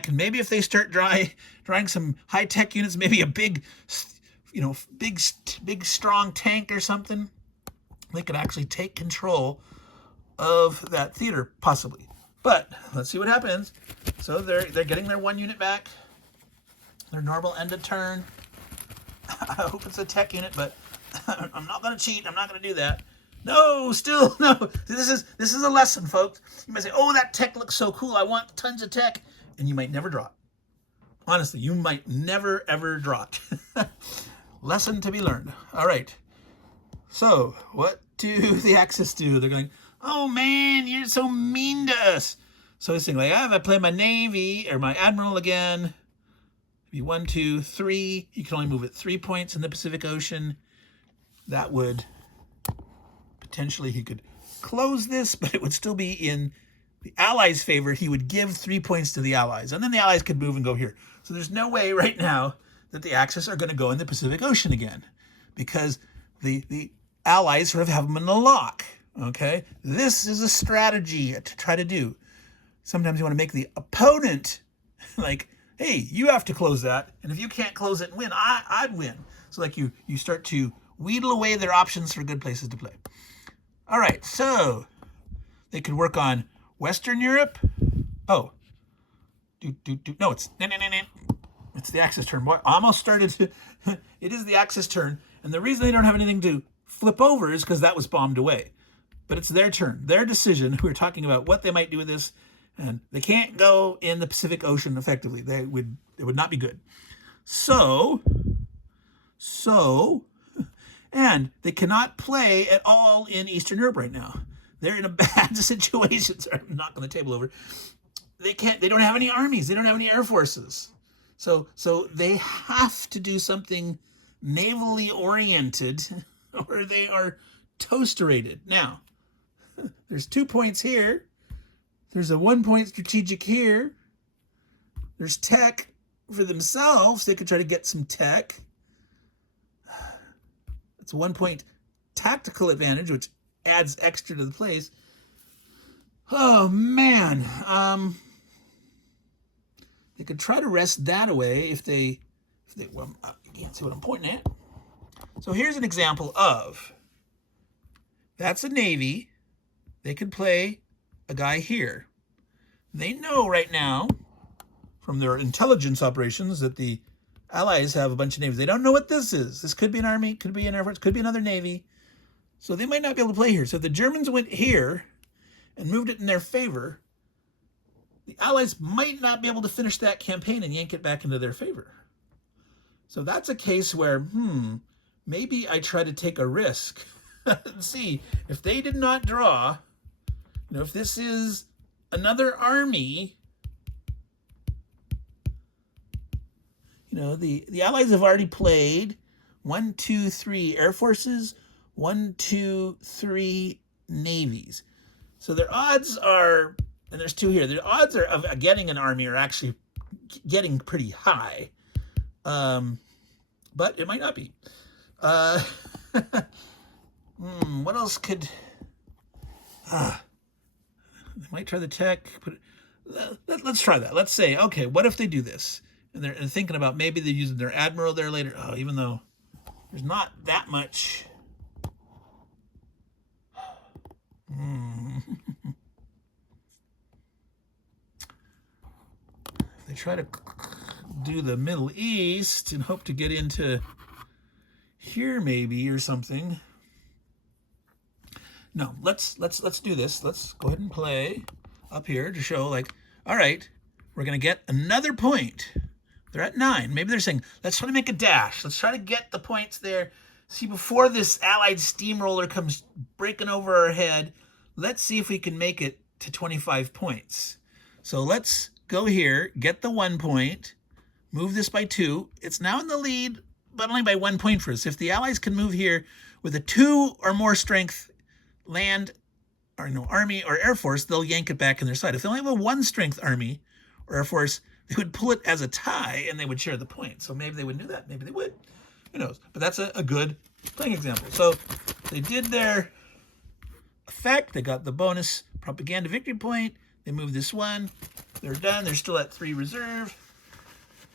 And maybe if they start drawing some high-tech units, maybe a big, you know, big strong tank or something, they could actually take control of that theater, possibly. But let's see what happens. So they're getting their 1 unit back. Their normal end of turn. I hope it's a tech unit, but I'm not going to cheat. I'm not going to do that. No, still no. This is a lesson, folks. You might say, "Oh, that tech looks so cool. I want tons of tech," and you might never draw it. Honestly, you might never ever draw it. Lesson to be learned. All right. So, what do the Axis do? They're going, "Oh man, you're so mean to us." So he's saying, like, if I play my Navy or my Admiral again, be 1, 2, 3. You can only move it 3 points in the Pacific Ocean. That would potentially, he could close this, but it would still be in the Allies' favor. He would give 3 points to the Allies, and then the Allies could move and go here. So there's no way right now that the Axis are going to go in the Pacific Ocean again, because the Allies sort of have them in the lock. Okay, this is a strategy to try to do. Sometimes you want to make the opponent like, hey, you have to close that, and if you can't close it and win, I'd win. So like you start to wheedle away their options for good places to play. All right, so they could work on Western Europe. Oh, no, it's it's the Axis turn. Boy, I almost started to. It is the Axis turn, and the reason they don't have anything to flip over is because that was bombed away. But it's their turn, their decision. We're talking about what they might do with this, and they can't go in the Pacific Ocean effectively. It would not be good. So, and they cannot play at all in Eastern Europe right now. They're in a bad situation. Sorry, I'm knocking the table over. They don't have any armies. They don't have any air forces. So they have to do something navally oriented or they are toasterated. Now, there's 2 points here. There's a 1 point strategic here. There's tech for themselves. They could try to get some tech. It's a 1 point tactical advantage, which adds extra to the place. Oh, man. They could try to wrest that away if they well, you can't see what I'm pointing at. So here's an example of, that's a Navy. They could play a guy here. They know right now from their intelligence operations that the Allies have a bunch of navies. They don't know what this is. This could be an army, could be an air force, could be another navy. So they might not be able to play here. So if the Germans went here and moved it in their favor, the Allies might not be able to finish that campaign and yank it back into their favor. So that's a case where, maybe I try to take a risk and see if they did not draw, if this is another army, the Allies have already played 1, 2, 3 air forces, 1, 2, 3 navies. So their odds are, and there's 2 here, their odds are of getting an army are actually getting pretty high. But it might not be. What else could... they might try the tech. Let's try that. Let's say, okay, what if they do this? And they're thinking about maybe they're using their admiral there later. Oh, even though there's not that much... They try to do the Middle East and hope to get into here maybe or something. No, let's do this. Let's go ahead and play up here to show, like, all right, we're gonna get another point. They're at 9. Maybe they're saying, let's try to make a dash. Let's try to get the points there. See, before this Allied steamroller comes breaking over our head, let's see if we can make it to 25 points. So let's go here, get the 1 point, move this by 2. It's now in the lead, but only by 1 point for us. If the Allies can move here with a 2 or more strength land, or no, army or air force, they'll yank it back in their side. If they only have a 1 strength army or air force, they would pull it as a tie and they would share the point. So maybe they wouldn't do that. Maybe they would. Who knows? But that's a good playing example. So they did their effect. They got the bonus propaganda victory point. They moved this 1. They're done. They're still at 3 reserve.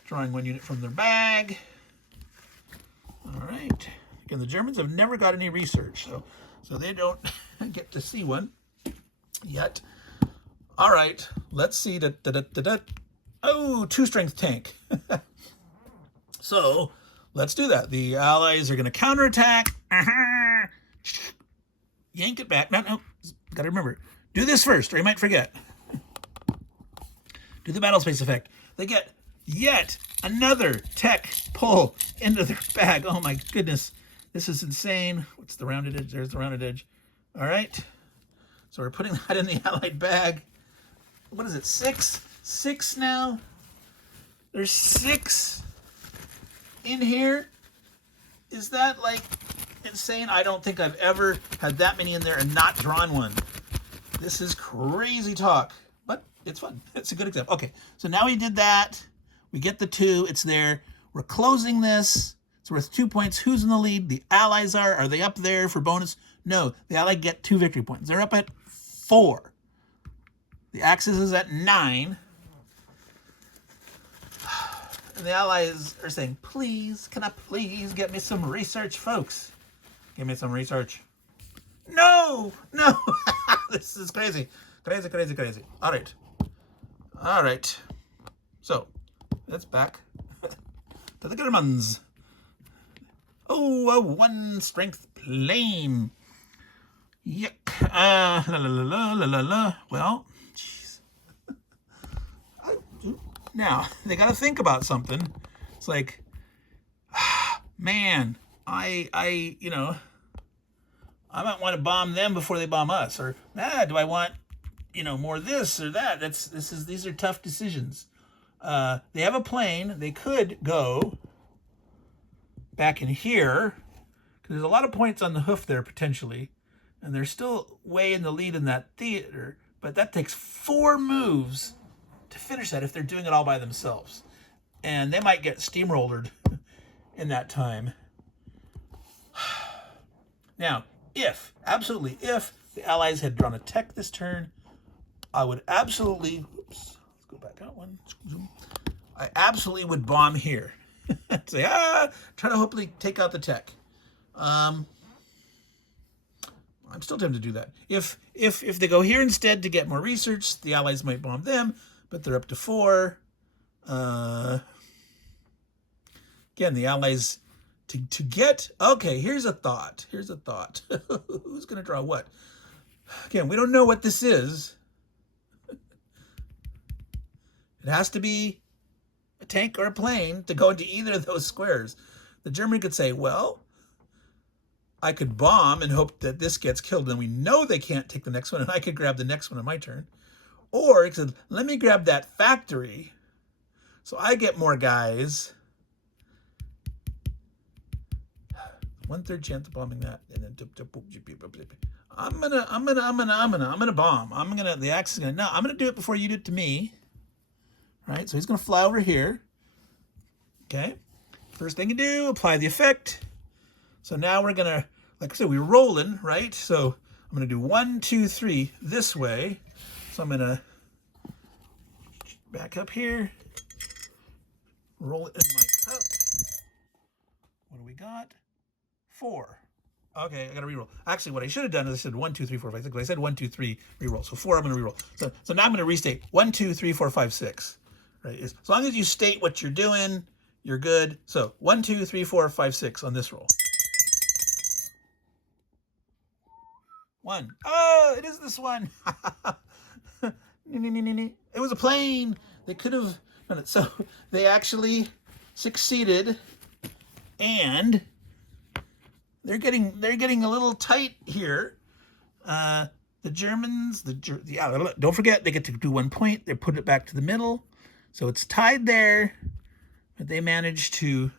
Drawing 1 unit from their bag. All right. Again, the Germans have never got any research, so they don't get to see one yet. All right. Let's see. Oh, 2 strength tank. So let's do that. The Allies are going to counterattack. Yank it back. No. Got to remember. Do this first, or you might forget. Do the battle space effect. They get yet another tech pull into their bag. Oh my goodness. This is insane. What's the rounded edge? There's the rounded edge. All right. So we're putting that in the Allied bag. What is it? 6? 6 now? There's 6 in here? Is that like insane? I don't think I've ever had that many in there and not drawn one. This is crazy talk, but it's fun. It's a good example. Okay, so now we did that. We get the 2. It's there. We're closing this. It's worth 2 points. Who's in the lead? The Allies are. Are they up there for bonus? No, the Allies get 2 victory points. They're up at 4. The Axis is at 9. And the Allies are saying, please, can I please get me some research, folks? Give me some research. No. This is crazy. Crazy. All right. So, let's back to the Germans. Oh, a 1 strength plane. Yuck. Well, jeez. Now, they got to think about something. It's like, man, I might want to bomb them before they bomb us. Or, do I want, more this or that? These are tough decisions. They have a plane. They could go back in here, because there's a lot of points on the hoof there, potentially. And they're still way in the lead in that theater. But that takes 4 moves to finish that if they're doing it all by themselves. And they might get steamrollered in that time. Now, if the Allies had drawn a tech this turn, I would absolutely, let's go back out one. I absolutely would bomb here. Say, try to hopefully take out the tech. I'm still tempted to do that. If they go here instead to get more research, the Allies might bomb them, but they're up to 4. Again, the Allies to get, okay, here's a thought. Who's going to draw what? Again, we don't know what this is. It has to be a tank or a plane to go into either of those squares. The German could say, well, I could bomb and hope that this gets killed, and we know they can't take the next one, and I could grab the next one on my turn. Or it said, let me grab that factory so I get more guys. 1/3 chance of bombing that, and then I'm gonna bomb. The axe is gonna, no, I'm gonna do it before you do it to me. Right, so he's gonna fly over here. Okay, first thing you do, apply the effect. So now we're gonna, like I said, we're rolling, right? So I'm gonna do 1, 2, 3 this way. So I'm gonna back up here, roll it in my cup. What do we got? 4. Okay, I gotta reroll. Actually, what I should have done is I said 1, 2, 3, 4, 5, 6. But I said 1, 2, 3, reroll. So 4, I'm gonna reroll. So now I'm gonna restate 1, 2, 3, 4, 5, 6. Right? As long as you state what you're doing, you're good. So 1, 2, 3, 4, 5, 6 on this roll. 1. Oh, it is this one. It was a plane. They could have done it. So they actually succeeded, and they're getting a little tight here. The Germans, don't forget, they get to do 1 point. They put it back to the middle, so it's tied there. But they managed to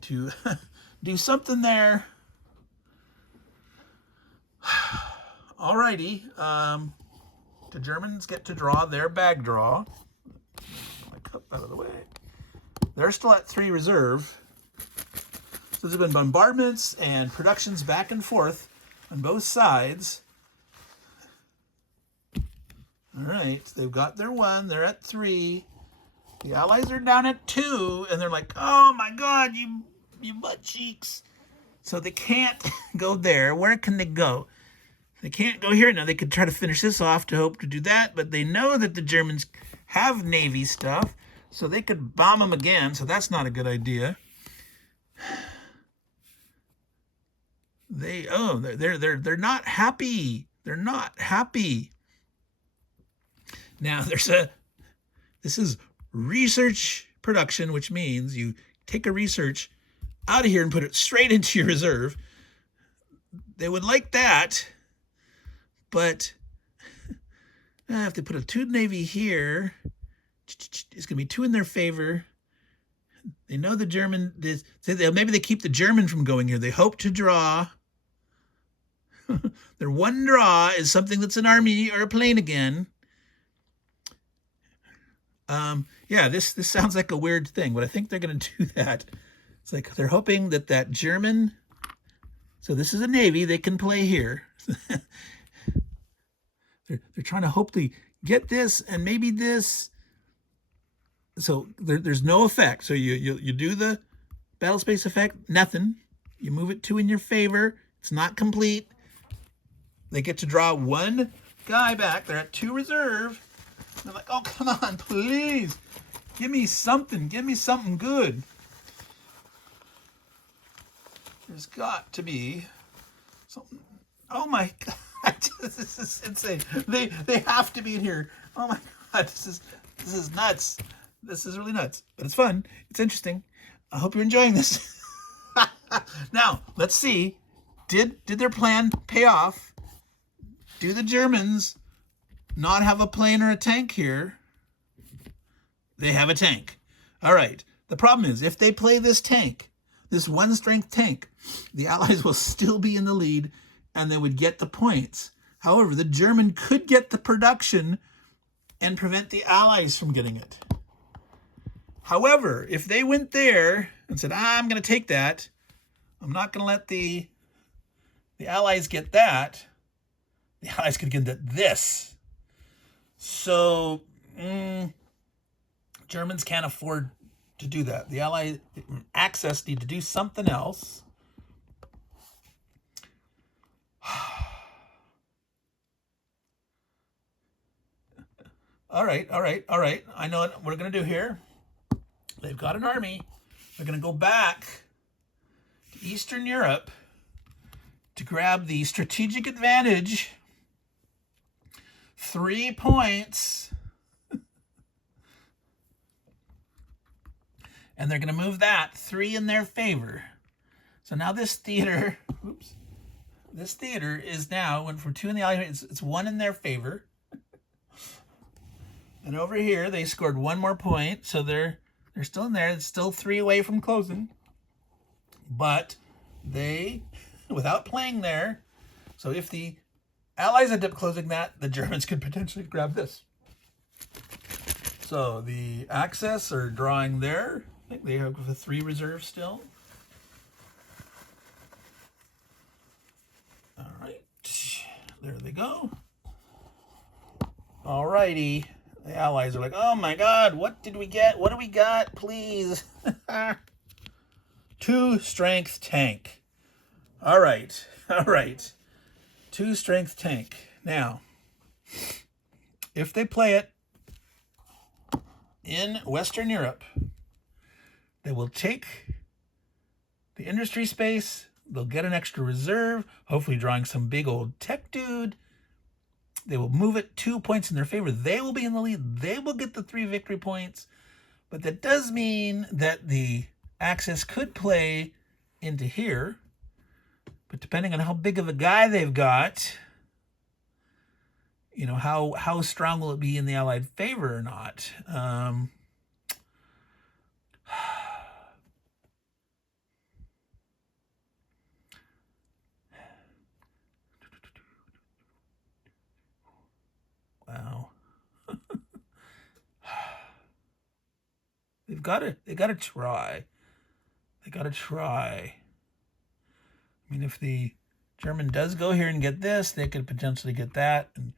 do something there. Alrighty, the Germans get to draw their bag draw. My cup out of the way. They're still at 3 reserve. So there's been bombardments and productions back and forth on both sides. All right, they've got their 1. They're at 3. The Allies are down at 2, and they're like, "Oh my God, you butt cheeks!" So they can't go there. Where can they go? They can't go here. Now they could try to finish this off to hope to do that, but they know that the Germans have Navy stuff, so they could bomb them again. So that's not a good idea. They're not happy. They're not happy. Now this is research production, which means you take a research out of here and put it straight into your reserve. They would like that, but if they put a 2 Navy here, it's going to be 2 in their favor. They know the German, maybe they keep the German from going here. They hope to draw. Their 1 draw is something that's an army or a plane again. Yeah, this sounds like a weird thing, but I think they're going to do that. It's like they're hoping that German, so this is a Navy, they can play here. They're trying to hopefully get this and maybe this. So there's no effect. So you do the battle space effect, nothing. You move it 2 in your favor. It's not complete. They get to draw 1 guy back. They're at 2 reserve. They're like, "Oh, come on, please. Give me something. Give me something good." There's got to be something. Oh my God, this is insane. They have to be in here. Oh my God, this is nuts. This is really nuts, but it's fun. It's interesting. I hope you're enjoying this. Now, let's see. Did their plan pay off? Do the Germans not have a plane or a tank here? They have a tank. All right. The problem is, if they play this tank, this 1 strength tank, the Allies will still be in the lead and they would get the points. However, the German could get the production and prevent the Allies from getting it. This if they went there and said, "I'm going to take that, I'm not going to let the Allies get that," the Allies could get this. So Germans can't afford to do that. The Allies Axis need to do something else. All right. I know what we're going to do here. They've got an army. They're going to go back to Eastern Europe to grab the strategic advantage. 3 points. And they're going to move that 3 in their favor. So now this theater, this theater is now, went from 2 in the Allies, it's 1 in their favor. And over here, they scored 1 more point, so they're still in there. It's still 3 away from closing. But they, without playing there, so if the Allies end up closing that, the Germans could potentially grab this. So the Axis are drawing there. I think they have the 3 reserves still. All right, there they go. All righty. The Allies are like, oh my God, what did we get? What do we got? Please. 2 strength tank. All right. All right. 2 strength tank. Now, if they play it in Western Europe, they will take the industry space. They'll get an extra reserve, hopefully drawing some big old tech dude. They will move it 2 points in their favor. They will be in the lead. They will get the 3 victory points. But that does mean that the Axis could play into here. But depending on how big of a guy they've got, you know, how strong will it be in the Allied favor or not? Wow. They gotta try. They gotta try. I mean, if the German does go here and get this, they could potentially get that and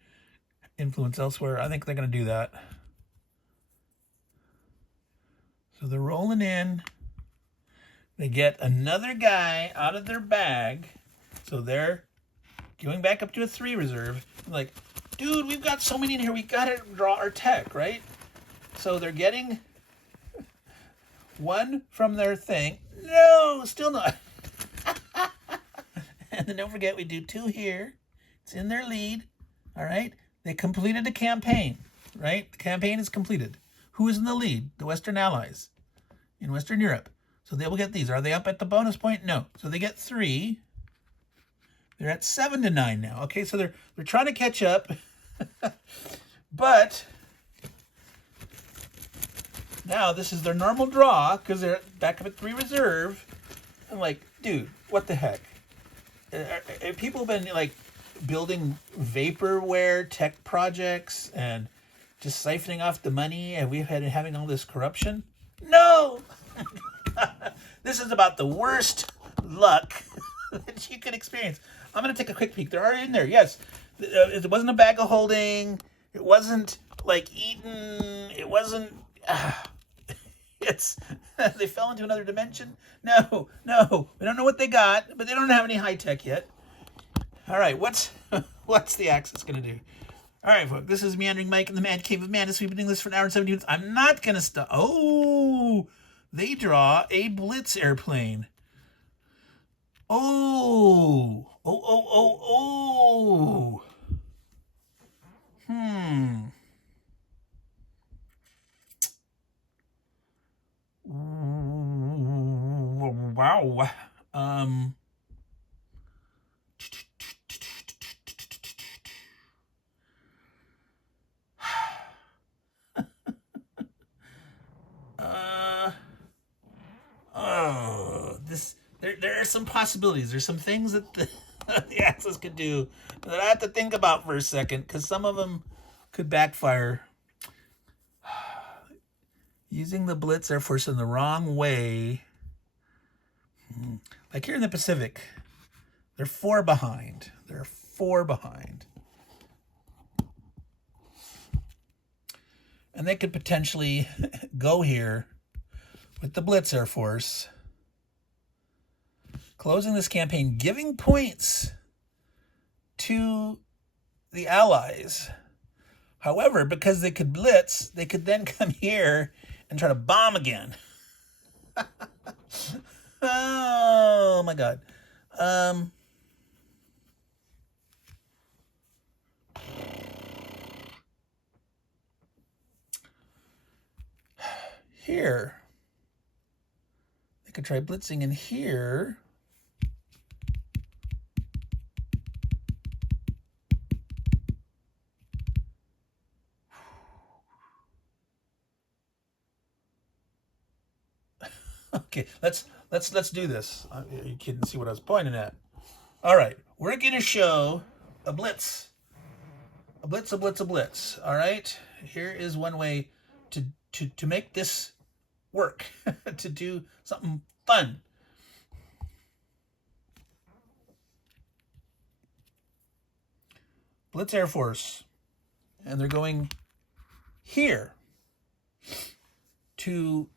influence elsewhere. I think they're gonna do that. So they're rolling in. They get another guy out of their bag. So they're going back up to a 3 reserve. Like, dude, we've got so many in here. We gotta draw our tech, right? So they're getting 1 from their thing. No, still not. And then don't forget, we do 2 here. It's in their lead. All right. They completed a campaign, right? The campaign is completed. Who is in the lead? The Western Allies in Western Europe. So they will get these. Are they up at the bonus point? No. So they get 3. They're at 7-9 now. Okay, so they're trying to catch up. But now this is their normal draw because they're back up at 3 reserve. I'm like, dude, what the heck? People have been like building vaporware tech projects and just siphoning off the money, and we've had having all this corruption. No, this is about the worst luck that you could experience. I'm gonna take a quick peek. They're already in there. Yes, it wasn't a bag of holding. It wasn't like eaten. It wasn't. It's they fell into another dimension. No, we don't know what they got, but they don't have any high tech yet. All right, what's the Axis gonna do? All right, folks, this is Meandering Mike in the Man Cave of Madness. We've been doing this for an hour and 17 minutes. I'm not gonna stop. Oh, they draw a Blitz airplane. Oh. Wow. There are some possibilities. There's some things that the Axis could do that I have to think about for a second, because some of them could backfire. Using the Blitz Air Force in the wrong way. Like here in the Pacific, they're 4 behind. They're 4 behind. And they could potentially go here with the Blitz Air Force, closing this campaign, giving points to the Allies. However, because they could blitz, they could then come here and try to bomb again. Oh my God. Here, they could try blitzing in here. Okay, let's do this. You couldn't see what I was pointing at. All right, we're gonna show a blitz. A blitz, a blitz, a blitz. All right, here is one way to make this work, to do something fun. Blitz Air Force, and they're going here to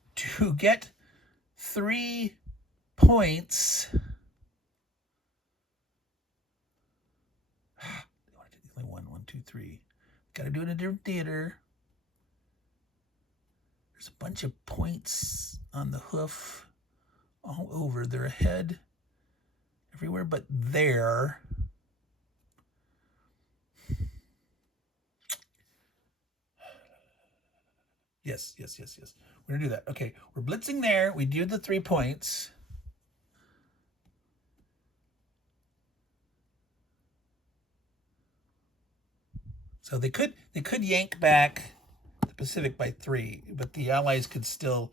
get 3 points. Only 1, 2, 3. Got to do it in a different theater. There's a bunch of points on the hoof all over. They're ahead everywhere but there. Yes. We're going to do that. Okay, we're blitzing there. We do the 3 points. So they could yank back the Pacific by 3, but the Allies could still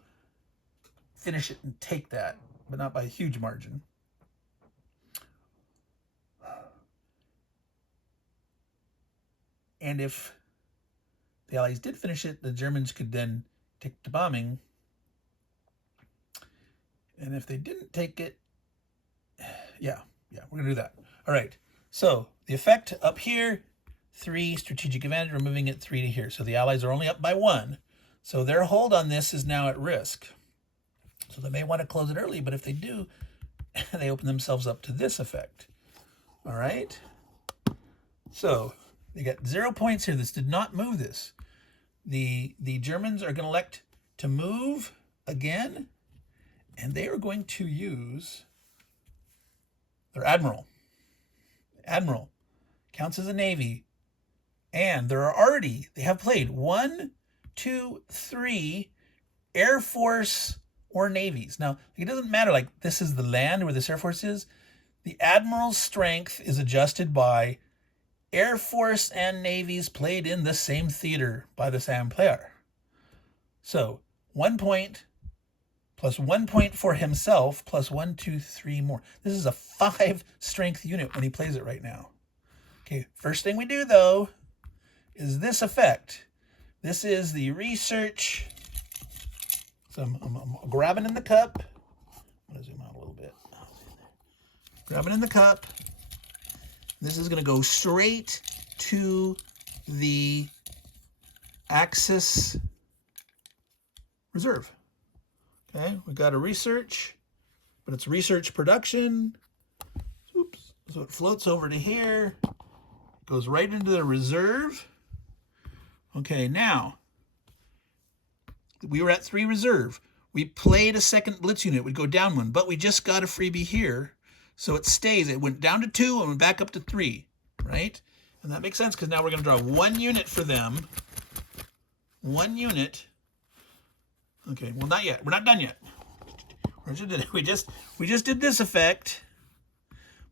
finish it and take that, but not by a huge margin. And if the Allies did finish it, the Germans could then take the bombing. And if they didn't take it, yeah, we're going to do that. All right, so the effect up here, 3 strategic advantage, we're moving it 3 to here. So the Allies are only up by 1. So their hold on this is now at risk. So they may want to close it early, but if they do, they open themselves up to this effect. All right, so they got 0 points here. This did not move this. The Germans are going to elect to move again, and they are going to use their admiral. Admiral counts as a navy, and they have played 1, 2, 3 Air Force or navies. Now, it doesn't matter, like this is the land where this Air Force is. The admiral's strength is adjusted by Air Force and navies played in the same theater by the same player. So 1 point plus 1 point for himself plus 1, 2, 3 more. This is a 5 strength unit when he plays it right now. Okay, first thing we do though is this effect. This is the research. So I'm grabbing in the cup. I'm going to zoom out a little bit. Grabbing in the cup. This is going to go straight to the Axis reserve. Okay, we got a research, but it's research production. Oops. So it floats over to here, goes right into the reserve. Okay, now we were at 3 reserve. We played a second blitz unit, would go down 1, but we just got a freebie here. So it stays. It went down to 2 and went back up to 3, right? And that makes sense because now we're going to draw 1 unit for them. 1 unit. Okay, well, not yet. We're not done yet. We just did this effect.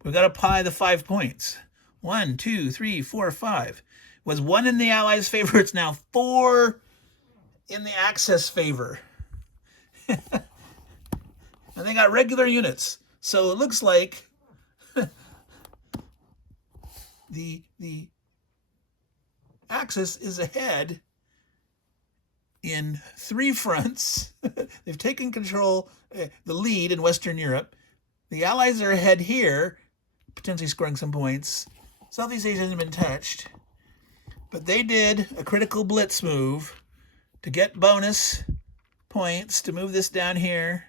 We've got to pie the 5 points. 1, 2, 3, 4, 5. It was 1 in the Allies' favor. It's now 4 in the Axis favor. And they got regular units. So it looks like the Axis is ahead in 3 fronts. They've taken control, the lead in Western Europe. The Allies are ahead here, potentially scoring some points. Southeast Asia hasn't been touched. But they did a critical blitz move to get bonus points, to move this down here.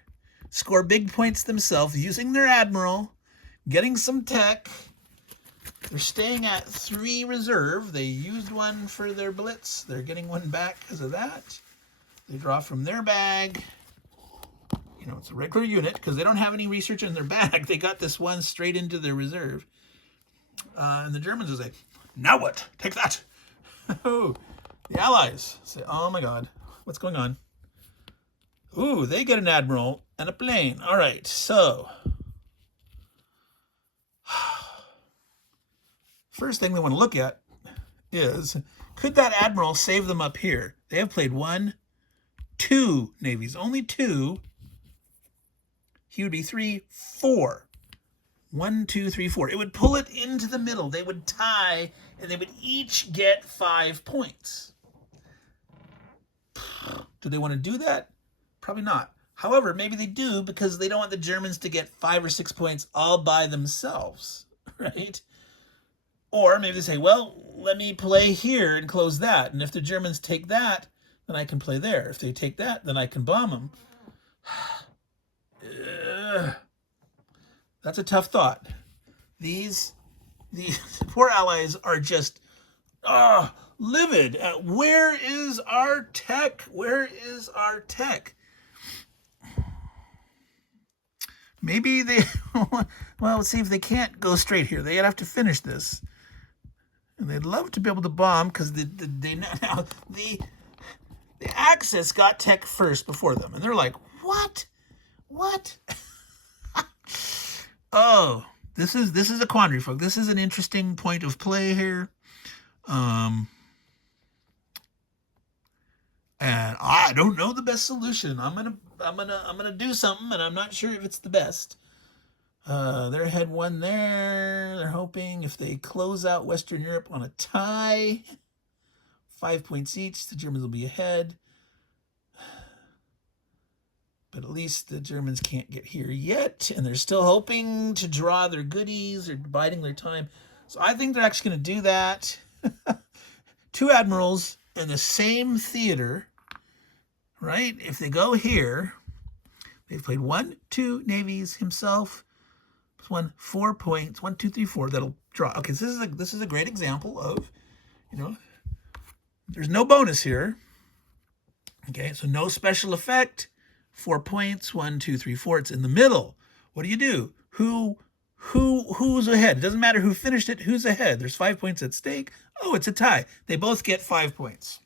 Score big points themselves using their admiral, getting some tech. They're staying at 3 reserve. They used 1 for their blitz. They're getting 1 back because of that. They draw from their bag. You know, it's a regular unit because they don't have any research in their bag. They got this 1 straight into their reserve. And the Germans will say, now what? Take that. The Allies say, oh my God, what's going on? Ooh, they get an admiral and a plane. All right, so first thing we want to look at is, could that admiral save them up here? They have played 1, 2 navies, only 2. He would be 3, 4. 1, 2, 3, 4. It would pull it into the middle. They would tie, and they would each get 5 points. Do they want to do that? Probably not. However, maybe they do because they don't want the Germans to get 5 or 6 points all by themselves, right? Or maybe they say, well, let me play here and close that. And if the Germans take that, then I can play there. If they take that, then I can bomb them. That's a tough thought. These poor allies are just livid. Where is our tech? Where is our tech? Maybe they, well, let's see if they can't go straight here. They'd have to finish this. And they'd love to be able to bomb because the Axis got tech first before them. And they're like, what? What? Oh, this is a quandary, folks. This is an interesting point of play here. And I don't know the best solution. I'm gonna do something, and I'm not sure if it's the best. They're ahead 1 there. They're hoping if they close out Western Europe on a tie, 5 points each, the Germans will be ahead. But at least the Germans can't get here yet, and they're still hoping to draw their goodies or biding their time. So I think they're actually going to do that. 2 admirals in the same theater, right? If they go here, they've played 1, 2 navies himself. 1, 4 points. 1, 2, 3, 4. That'll draw. Okay, so this is a great example of, there's no bonus here. Okay, so no special effect. 4 points. 1, 2, 3, 4. It's in the middle. What do? Who's ahead? It doesn't matter who finished it. Who's ahead? There's 5 points at stake. Oh, it's a tie. They both get 5 points.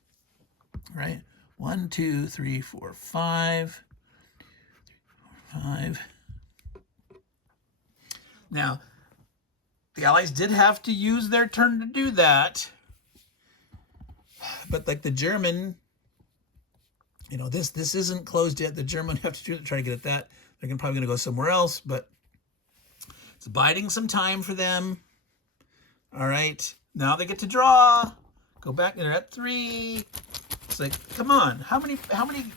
Right? 1, 2, 3, 4, 5. 5. Now, the Allies did have to use their turn to do that. But like the German, this isn't closed yet. The German have to try to get at that. They're probably going to go somewhere else, but it's biding some time for them. All right. Now they get to draw. Go back. They're at 3. It's like, come on. How many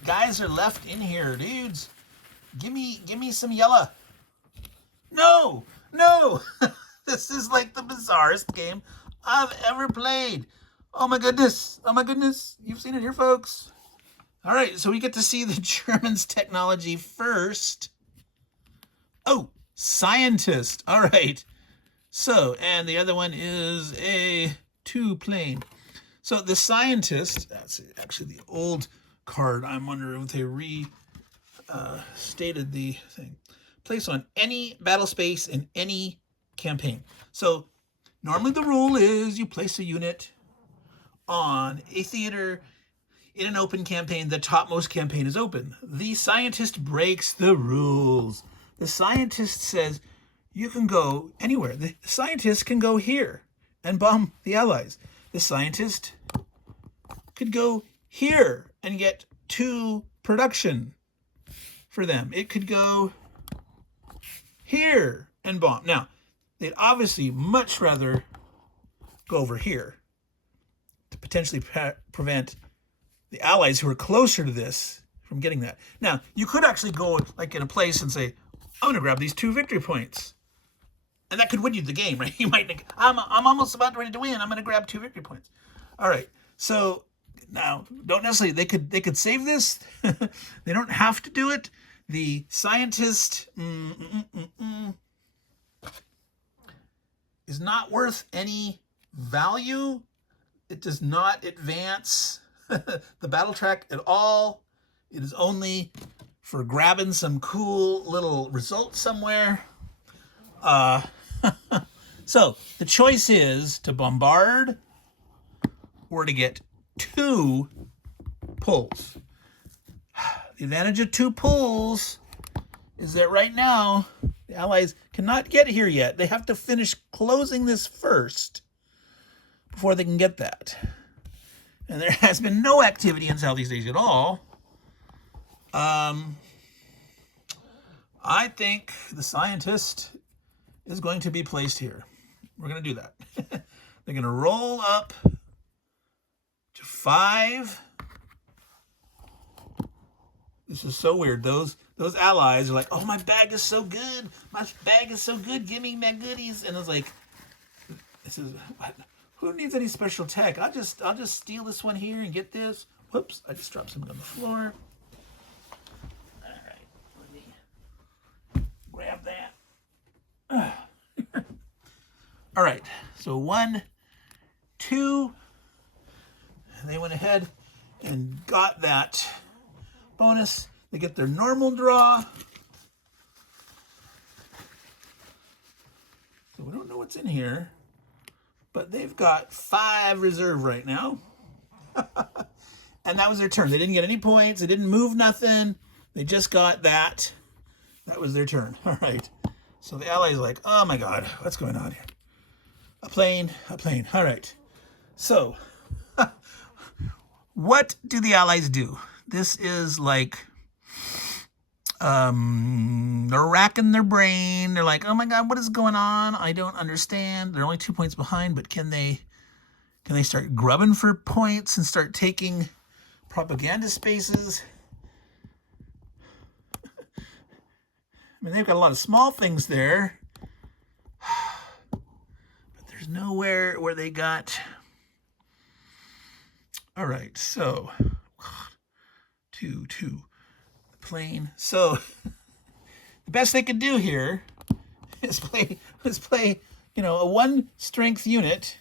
guys are left in here, dudes? Give me some yellow. No. This is like the bizarrest game I've ever played. Oh my goodness. You've seen it here, folks. All right, so we get to see the Germans' technology first. Oh, scientist. All right. So, and the other one is a 2-plane. So the scientist, that's actually the old card. I'm wondering if they stated the thing. Place on any battle space in any campaign. So normally the rule is you place a unit on a theater in an open campaign. The topmost campaign is open. The scientist breaks the rules. The scientist says you can go anywhere. The scientist can go here and bomb the Allies. The scientist could go here and get 2 production for them. It could go here and bomb. Now, they'd obviously much rather go over here to potentially prevent the Allies who are closer to this from getting that. Now, you could actually go like in a place and say, I'm going to grab these 2 victory points. And that could win you the game, right? You might think, I'm almost about ready to win. I'm going to grab 2 victory points. All right. So now, don't necessarily, they could save this. They don't have to do it. The scientist is not worth any value. It does not advance the battle track at all. It is only for grabbing some cool little results somewhere. So the choice is to bombard or to get 2 pulls. The advantage of 2 pulls is that right now the Allies cannot get here yet. They have to finish closing this first before they can get that. And there has been no activity in Southeast Asia at all. I think the scientist is going to be placed here. We're going to do that. They're going to roll up to 5. This is so weird. Those allies are like, oh, my bag is so good. My bag is so good. Give me my goodies. And it's like, this is, who needs any special tech? I'll just steal this one here and get this. Whoops, I just dropped something on the floor. All right, let me grab that. All right, so 1, 2. They went ahead and got that bonus. They get their normal draw. So we don't know what's in here, but they've got 5 reserve right now. And that was their turn. They didn't get any points. They didn't move nothing. They just got that. That was their turn. All right. So the allies are like, oh my God, what's going on here? A plane. All right. So what do the allies do? This is like, they're racking their brain. They're like, oh my God, what is going on? I don't understand. They're only 2 points behind, but can they start grubbing for points and start taking propaganda spaces? I mean, they've got a lot of small things there, but there's nowhere where they got. All right, so 2, the plane. So the best they could do here is play, a 1 strength unit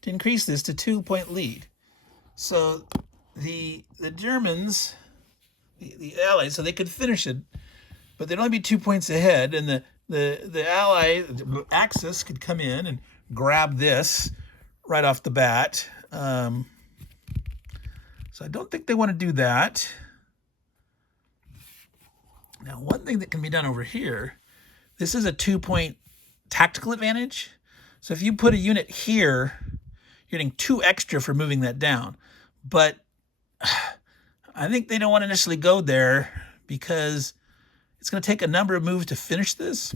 to increase this to 2-point lead. So the Germans, the allies, so they could finish it, but they'd only be 2 points ahead, and the ally, the Axis, could come in and grab this right off the bat. So I don't think they want to do that. Now, one thing that can be done over here, this is a 2-point tactical advantage. So if you put a unit here, you're getting 2 extra for moving that down. But I think they don't want to initially go there because it's going to take a number of moves to finish this.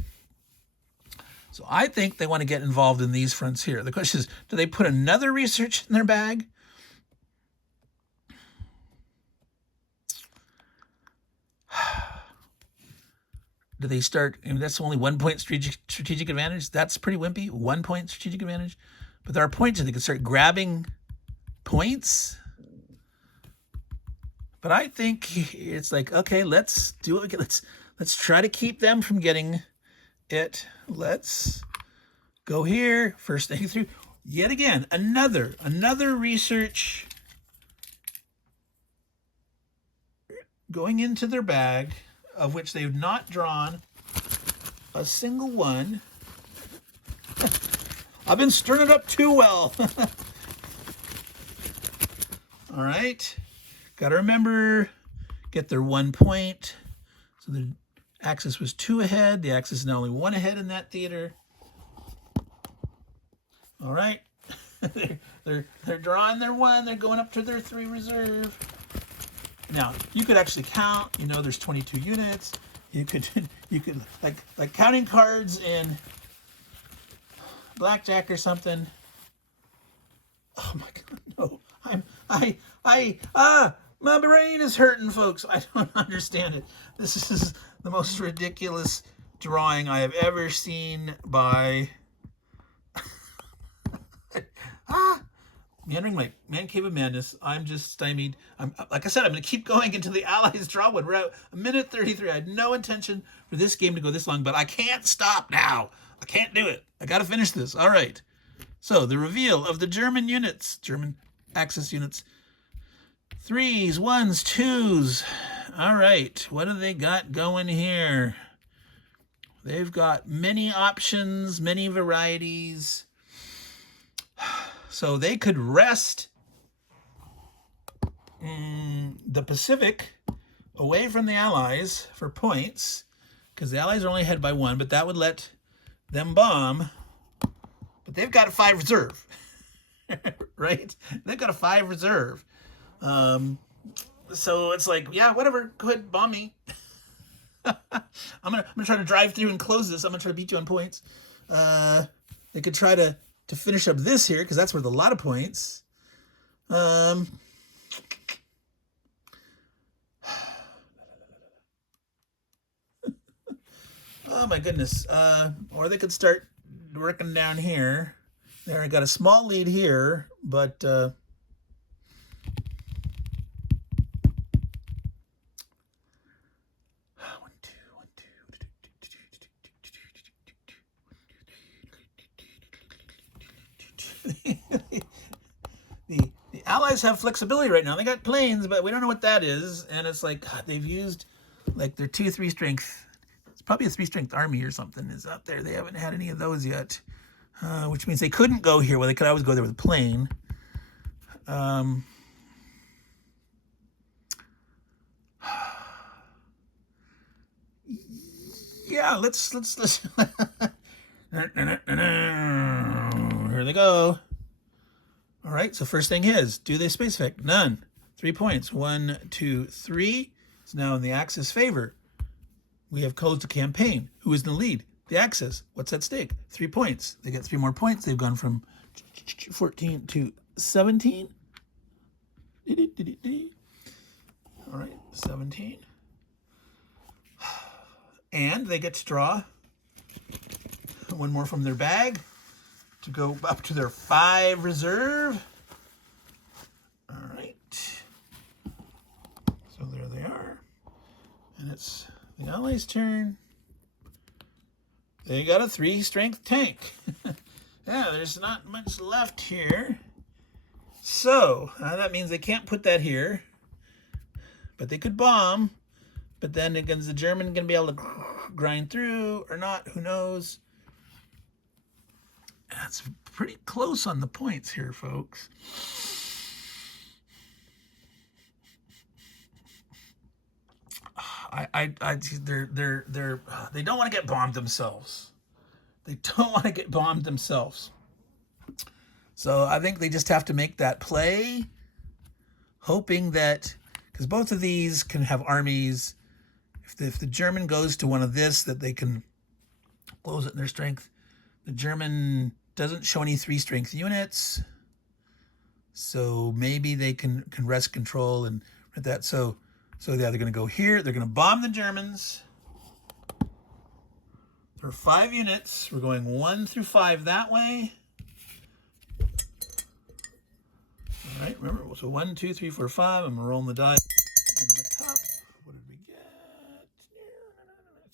So I think they want to get involved in these fronts here. The question is, do they put another research in their bag? Do they start, that's only 1-point strategic advantage. That's pretty wimpy, 1-point strategic advantage. But there are points that they can start grabbing points. But I think it's like, okay, let's do it. Let's try to keep them from getting it. Let's go here, first thing through. Yet again, another research going into their bag, of which they've not drawn a single one. I've been stirring it up too well. All right. Got to remember, get their 1 point. So the Axis was 2 ahead. The Axis is now only 1 ahead in that theater. All right. they're drawing their 1. They're going up to their 3 reserve. Now, you could actually count, there's 22 units. You could like counting cards in blackjack or something. Oh my God, no. My brain is hurting, folks. I don't understand it. This is the most ridiculous drawing I have ever seen by Meandering Mike, Man Cave of Madness. I'm just stymied. Like I said, I'm going to keep going until the allies draw one. We're at a minute 33. I had no intention for this game to go this long, but I can't stop now. I can't do it. I got to finish this. All right. So the reveal of the German units, German Axis units. 3s, 1s, 2s. All right. What do they got going here? They've got many options, many varieties. So they could rest the Pacific away from the Allies for points, because the Allies are only ahead by 1, but that would let them bomb. But they've got a 5 reserve, right? They've got a 5 reserve. So it's like, yeah, whatever, go ahead, bomb me. I'm gonna try to drive through and close this. I'm gonna try to beat you on points. They could try to finish up this here because that's worth a lot of points. Oh my goodness. Or they could start working down here. There, I got a small lead here, but the Allies have flexibility right now. They got planes, but we don't know what that is. And it's like, God, they've used like their 2-3 strength. It's probably a 3-strength army or something is out there. They haven't had any of those yet, which means they couldn't go here. Well, they could always go there with a plane. Yeah, let's. Here they go. All right, so first thing is, do they space effect? None. 3 points. 1, 2, 3. It's now in the Axis favor. We have closed the campaign. Who is in the lead? The Axis. What's at stake? 3 points. They get 3 more points. They've gone from 14 to 17. All right, 17. And they get to draw one more from their bag to go up to their 5 reserve. All right. So there they are. And it's the Allies' turn. They got a 3-strength tank. Yeah, there's not much left here. So that means they can't put that here. But they could bomb. But then again, is the German going to be able to grind through or not? Who knows? That's pretty close on the points here, folks. They don't want to get bombed themselves. They don't want to get bombed themselves. So I think they just have to make that play, hoping that, because both of these can have armies. If the German goes to one of this, that they can close it in their strength. The German doesn't show any 3-strength units, so maybe they can wrest control and that. So yeah, they're going to go here. They're going to bomb the Germans. There are 5 units. We're going 1 through 5 that way. All right, remember, so 1, 2, 3, 4, 5. I'm rolling the die in the top. What did we get?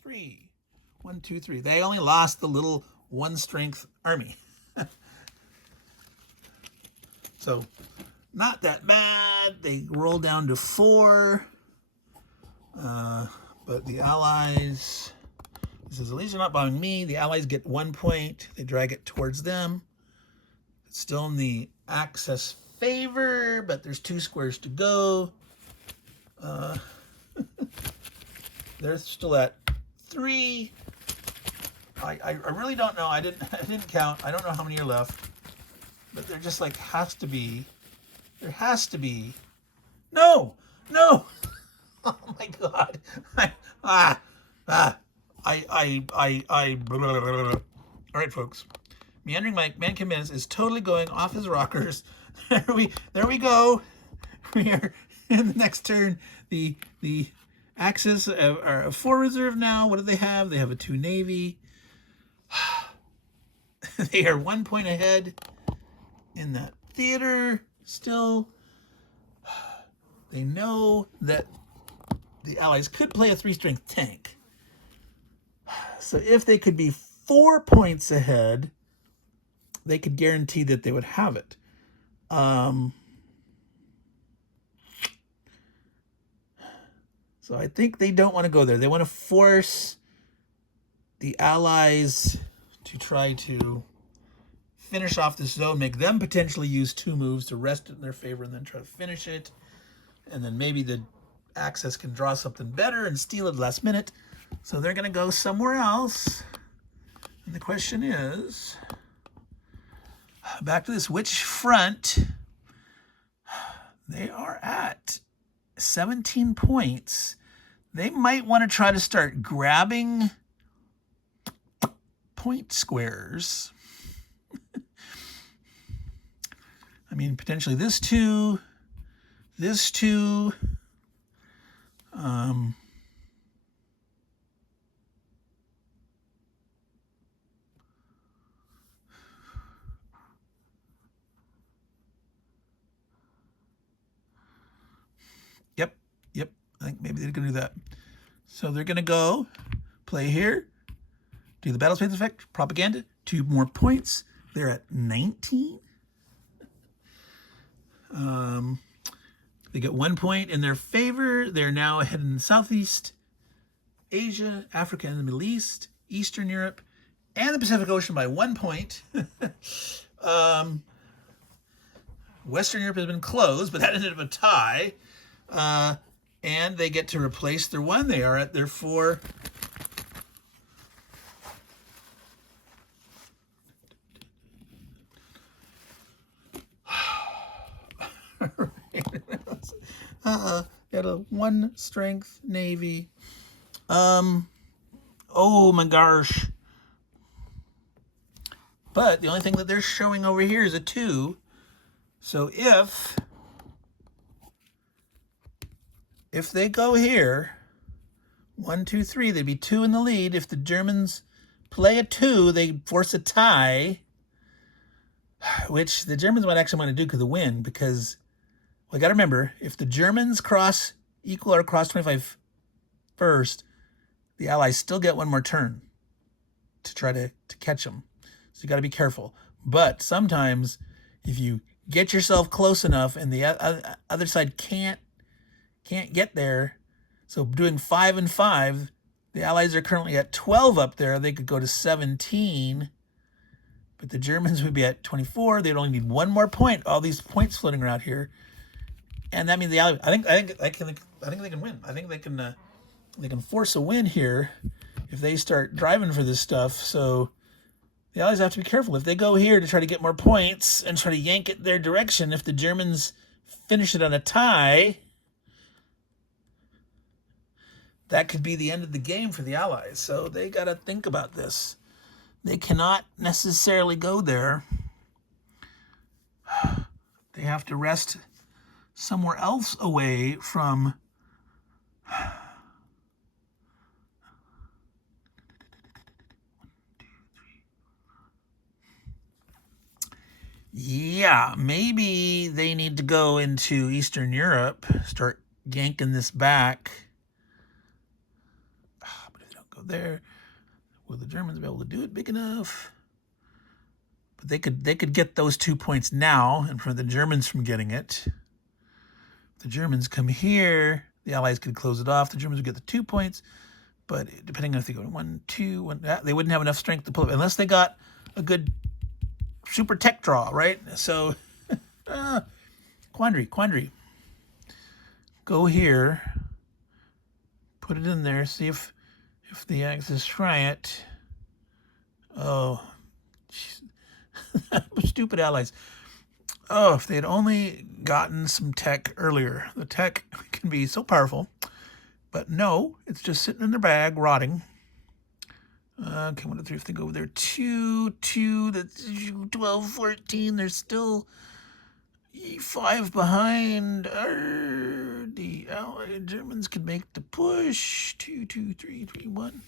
3. 1, 2, 3. They only lost the little 1-strength army. So not that bad. They roll down to 4. But the Allies, this is at least they're not bombing me. The Allies get 1 point. They drag it towards them. It's still in the Axis favor, but there's 2 squares to go. They're still at 3. I really don't know. I didn't count. I don't know how many are left. But they're just like, has to be. There has to be. No! Oh my God. All right, folks. Meandering Mike, Man Commence, is totally going off his rockers. There we go. We are in the next turn. The Axis are a 4 reserve now. What do they have? They have a 2 Navy. They are 1 point ahead in that theater still. They know that the Allies could play a 3-strength tank. So if they could be 4 points ahead, they could guarantee that they would have it. So I think they don't want to go there. They want to force the Allies to try to finish off this zone, make them potentially use 2 moves to rest it in their favor and then try to finish it. And then maybe the Axis can draw something better and steal it last minute. So they're going to go somewhere else. And the question is, back to this, which front? They are at 17 points. they might want to try to start grabbing point squares. I mean, potentially this two, this two. Yep. I think maybe they're going to do that. So they're going to go play here, do the battle space effect, propaganda, 2 more points. They're at 19. They get 1 point in their favor. They're now heading Southeast Asia, Africa and the Middle East, Eastern Europe, and the Pacific Ocean by 1 point. Western Europe has been closed, but that ended up a tie. And they get to replace their 1. They are at their 4. Got a 1 strength Navy. Oh my gosh. But the only thing that they're showing over here is a 2. So if they go here, 1, 2, 3, they'd be 2 in the lead. If the Germans play a 2, they force a tie, which the Germans might actually want to do because of the win. Because, well, I got to remember, if the Germans equal or cross 25 first, the Allies still get 1 more turn to try to catch them. So you got to be careful. But sometimes, if you get yourself close enough and the other side can't get there, so doing 5 and 5, the Allies are currently at 12 up there. They could go to 17, but the Germans would be at 24. They'd only need 1 more point. All these points floating around here, and that means the Allies. I think they can win. I think they can force a win here if they start driving for this stuff. So the Allies have to be careful. If they go here to try to get more points and try to yank it their direction, if the Germans finish it on a tie, that could be the end of the game for the Allies. So they got to think about this. They cannot necessarily go there. They have to rest somewhere else away from yeah, maybe they need to go into Eastern Europe, start yanking this back. But if they don't go there, will the Germans be able to do it big enough? But they could get those 2 points now and prevent the Germans from getting it. If the Germans come here, the Allies could close it off. The Germans would get the 2 points. But depending on if they go 1, 2, 1, they wouldn't have enough strength to pull it unless they got a good super tech draw, right? So, quandary. Go here, put it in there, see if the Axis try it. Oh, stupid Allies. Oh, if they had only gotten some tech earlier. The tech can be so powerful, but no, it's just sitting in their bag, rotting. Okay, 1, 2, 3, if they go over there, 2, that's 12, 14, they're still 5 behind. The Allied Germans can make the push. 2, 2, 3, 3, 1.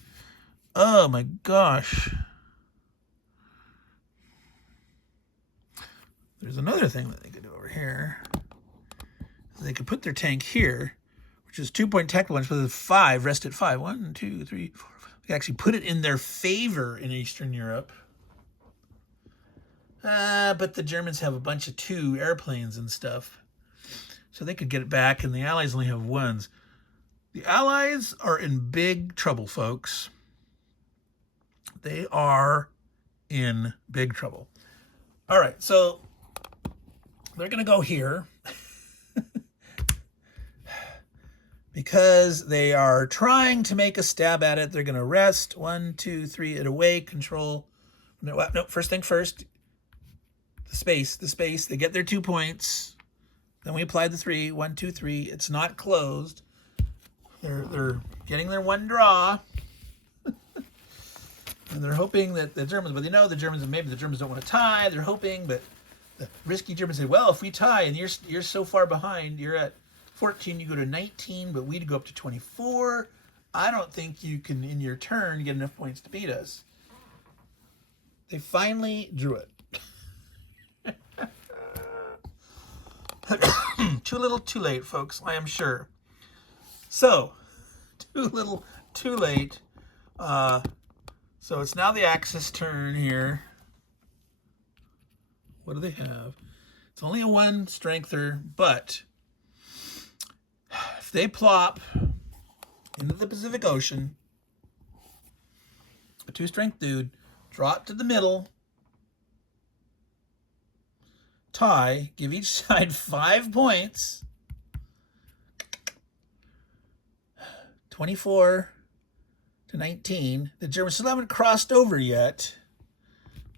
Oh my gosh. There's another thing that they could do over here. They could put their tank here, which is 2-point tactical launch, with 5, rest at 5. 1, 2, 3, 4, 5. They actually put it in their favor in Eastern Europe. But the Germans have a bunch of 2 airplanes and stuff. So they could get it back, and the Allies only have 1s. The Allies are in big trouble, folks. They are in big trouble. All right, so they're going to go here because they are trying to make a stab at it. They're going to rest. 1, 2, 3, it away, control. No, first thing first. The space. They get their 2 points. Then we apply the 3. 1, 2, 3. It's not closed. They're getting their one draw. And they're hoping that the Germans, but they know the Germans, maybe the Germans don't want to tie. They're hoping, but the risky Germans say, well, if we tie and you're so far behind, you're at 14, you go to 19, but we'd go up to 24. I don't think you can, in your turn, get enough points to beat us. They finally drew it. Too little, too late, folks, I am sure. So, too little, too late. So it's now the Axis turn here. What do they have? It's only a 1 strengther, but if they plop into the Pacific Ocean, a 2-strength dude, draw it to the middle, tie, give each side 5 points, 24 to 19. The Germans still haven't crossed over yet,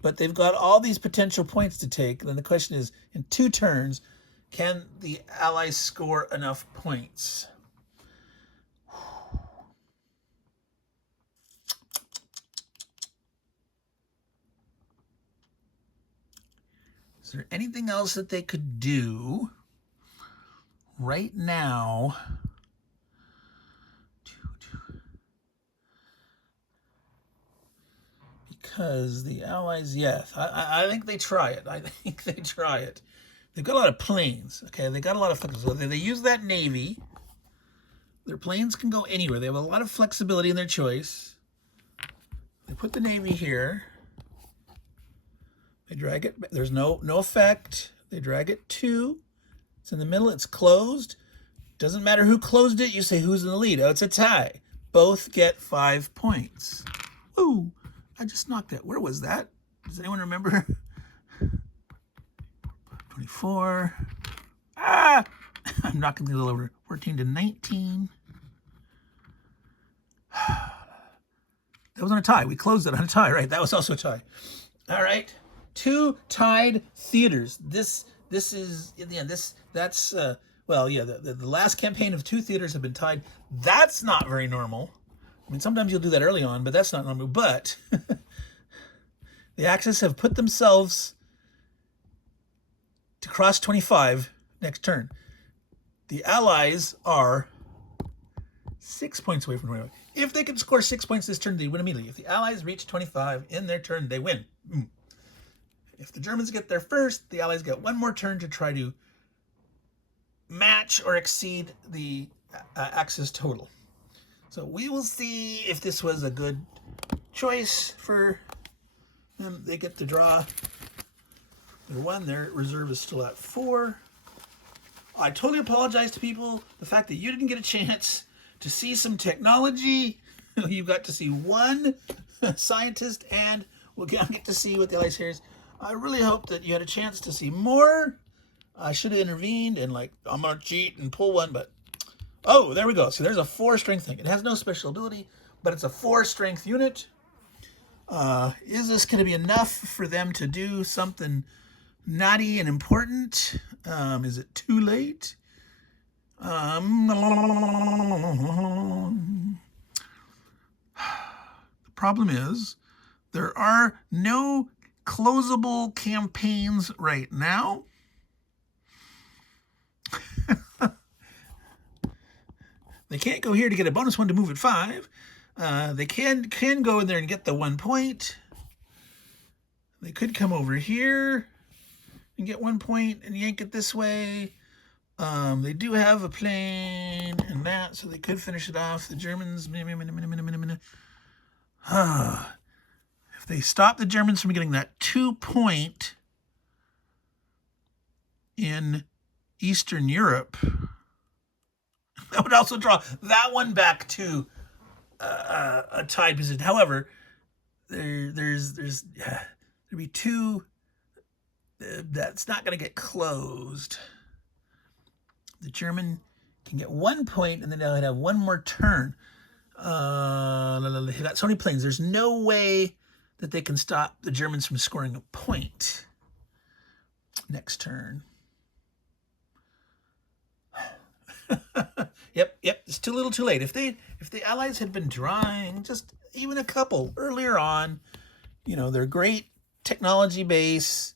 but they've got all these potential points to take. Then the question is, in 2 turns, can the Allies score enough points? Is there anything else that they could do right now? Because the Allies, yes, I think they try it. I think they try it. They've got a lot of planes, okay? They got a lot of flexibility. They use that Navy. Their planes can go anywhere. They have a lot of flexibility in their choice. They put the Navy here. They drag it. There's no effect. They drag it 2. It's in the middle. It's closed. Doesn't matter who closed it. You say who's in the lead. Oh, it's a tie. Both get 5 points. Ooh, I just knocked it. Where was that? Does anyone remember? 24. Ah! I'm knocking these all over. 14 to 19. That was on a tie. We closed it on a tie, right? That was also a tie. All right. 2 tied theaters. This is, in the end, that's well, yeah, the last campaign of 2 theaters have been tied. That's not very normal. I mean, sometimes you'll do that early on, but that's not normal. But the Axis have put themselves to cross 25 next turn. The Allies are 6 points away from 25. If they can score 6 points this turn, they win immediately. If the Allies reach 25 in their turn, they win. If the Germans get there first, the Allies get 1 more turn to try to match or exceed the Axis total. So we will see if this was a good choice for them. They get to draw their 1. Their reserve is still at 4. I totally apologize to people. The fact that you didn't get a chance to see some technology. You've got to see 1 scientist, and we'll get to see what the Allies hears. I really hope that you had a chance to see more. I should have intervened and I'm going to cheat and pull 1, but oh, there we go. See, there's a 4-strength thing. It has no special ability, but it's a 4-strength unit. Is this going to be enough for them to do something naughty and important? Is it too late? The problem is there are no closable campaigns right now. They can't go here to get a bonus 1 to move at 5. They can go in there and get the 1 point. They could come over here and get 1 point and yank it this way. They do have a plane and that, so they could finish it off. The Germans, if they stop the Germans from getting that 2 point in Eastern Europe, that would also draw that one back to a tied position. However, there'd be 2 that's not going to get closed. The German can get 1 point, and then they'll have 1 more turn. They got so many planes. There's no way that they can stop the Germans from scoring a point next turn. Yep. It's too little, too late. If the Allies had been drawing just even a couple earlier on, they're great technology base,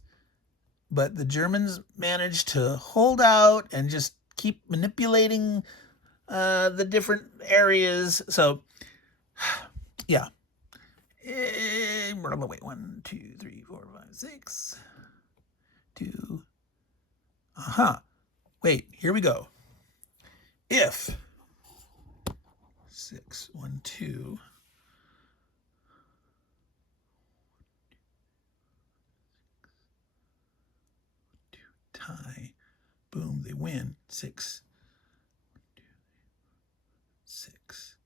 but the Germans managed to hold out and just keep manipulating the different areas. So, yeah. Wait, 1, 2, 3, 4, 5, 6. 2. Wait, here we go. If 6, 1, 2. Tie. Boom, they win. 6. 6.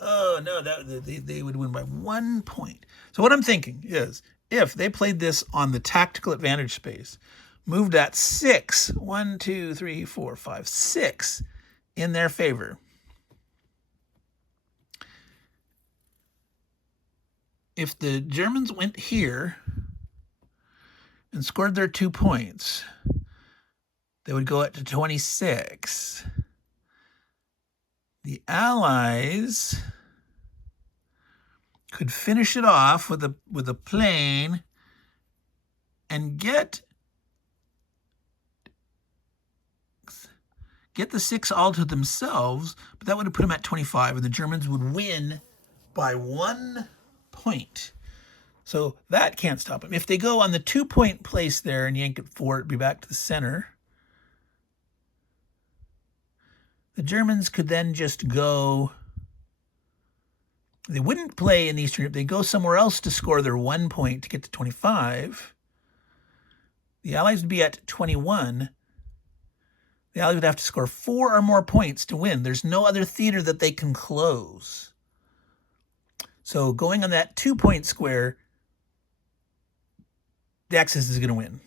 Oh, no, they would win by 1 point. So what I'm thinking is, if they played this on the tactical advantage space, moved at 6, 1, 2, 3, 4, 5, 6 in their favor. If the Germans went here and scored their 2 points, they would go up to 26. The Allies could finish it off with a plane and get the 6 all to themselves, but that would have put them at 25, and the Germans would win by 1 point. So that can't stop them. If they go on the 2-point place there and yank it forward, be back to the center, the Germans could then just go. They wouldn't play in Eastern Europe. They go somewhere else to score their 1 point to get to 25. The Allies would be at 21. The Allies would have to score 4 or more points to win. There's no other theater that they can close. So going on that 2-point square, the Axis is going to win.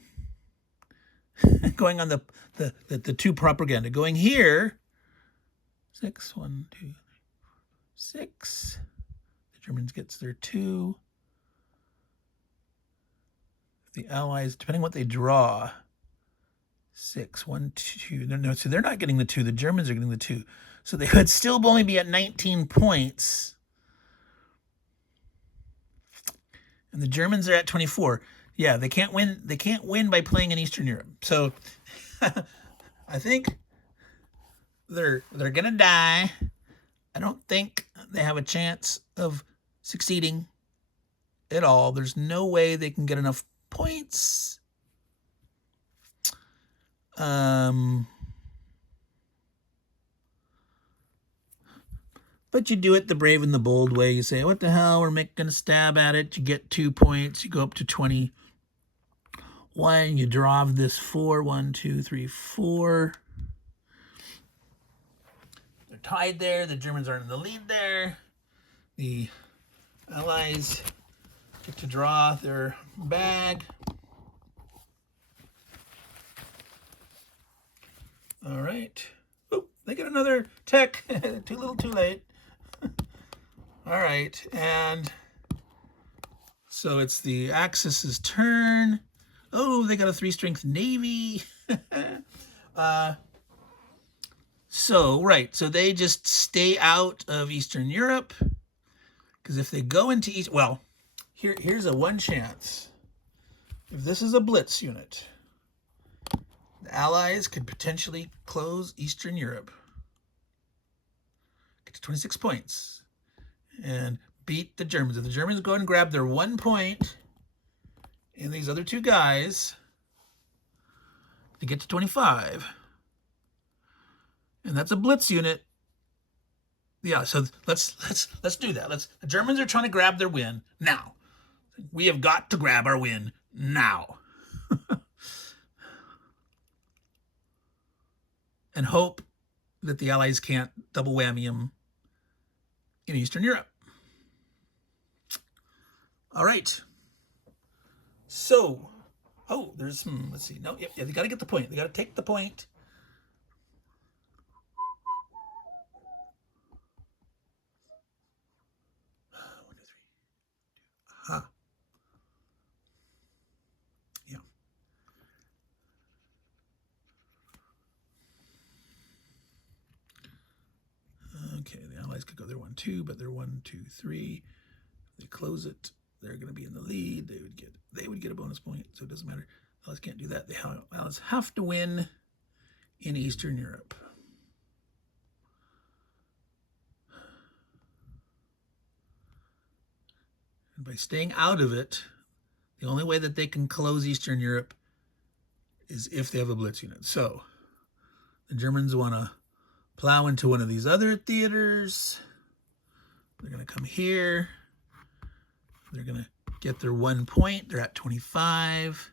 Going on the 2 propaganda. Going here, 6, 1, 2, 3, 4, 6. The Germans gets their 2. The Allies, depending what they draw, 6, 1, 2. No, so they're not getting the 2. The Germans are getting the 2. So they would still only be at 19 points. And the Germans are at 24. Yeah, they can't win. They can't win by playing in Eastern Europe. So I think they're gonna die. I don't think they have a chance of succeeding at all. There's no way they can get enough points. But you do it the brave and the bold way. You say, what the hell, we're making a stab at it. You get 2 points. You go up to 21. You draw this 4. 1, 2, 3, 4. They're tied there. The Germans are in the lead there. The Allies get to draw their bag. All right. Oh, they get another tech. Too little, too late. All right, and so it's the Axis's turn. Oh, they got a 3-strength Navy. So they just stay out of Eastern Europe, because if they go into here's a 1 chance. If this is a blitz unit, the Allies could potentially close Eastern Europe, get to 26 points, and beat the Germans. If the Germans go and grab their 1 point and these other 2 guys, to get to 25. And that's a blitz unit. Yeah, so let's do that. The Germans are trying to grab their win now. We have got to grab our win now. And hope that the Allies can't double whammy them in Eastern Europe. All right. So, there's let's see. No, yeah, they got to get the point. They got to take the point. One, two, three. Yeah. Allies could go there 1-2, but they're 1-2-3. They close it. They're going to be in the lead. They would get a bonus point, so it doesn't matter. The Allies can't do that. The Allies have to win in Eastern Europe. And by staying out of it, the only way that they can close Eastern Europe is if they have a blitz unit. So the Germans want to plow into one of these other theaters. They're going to come here. They're going to get their 1 point. They're at 25.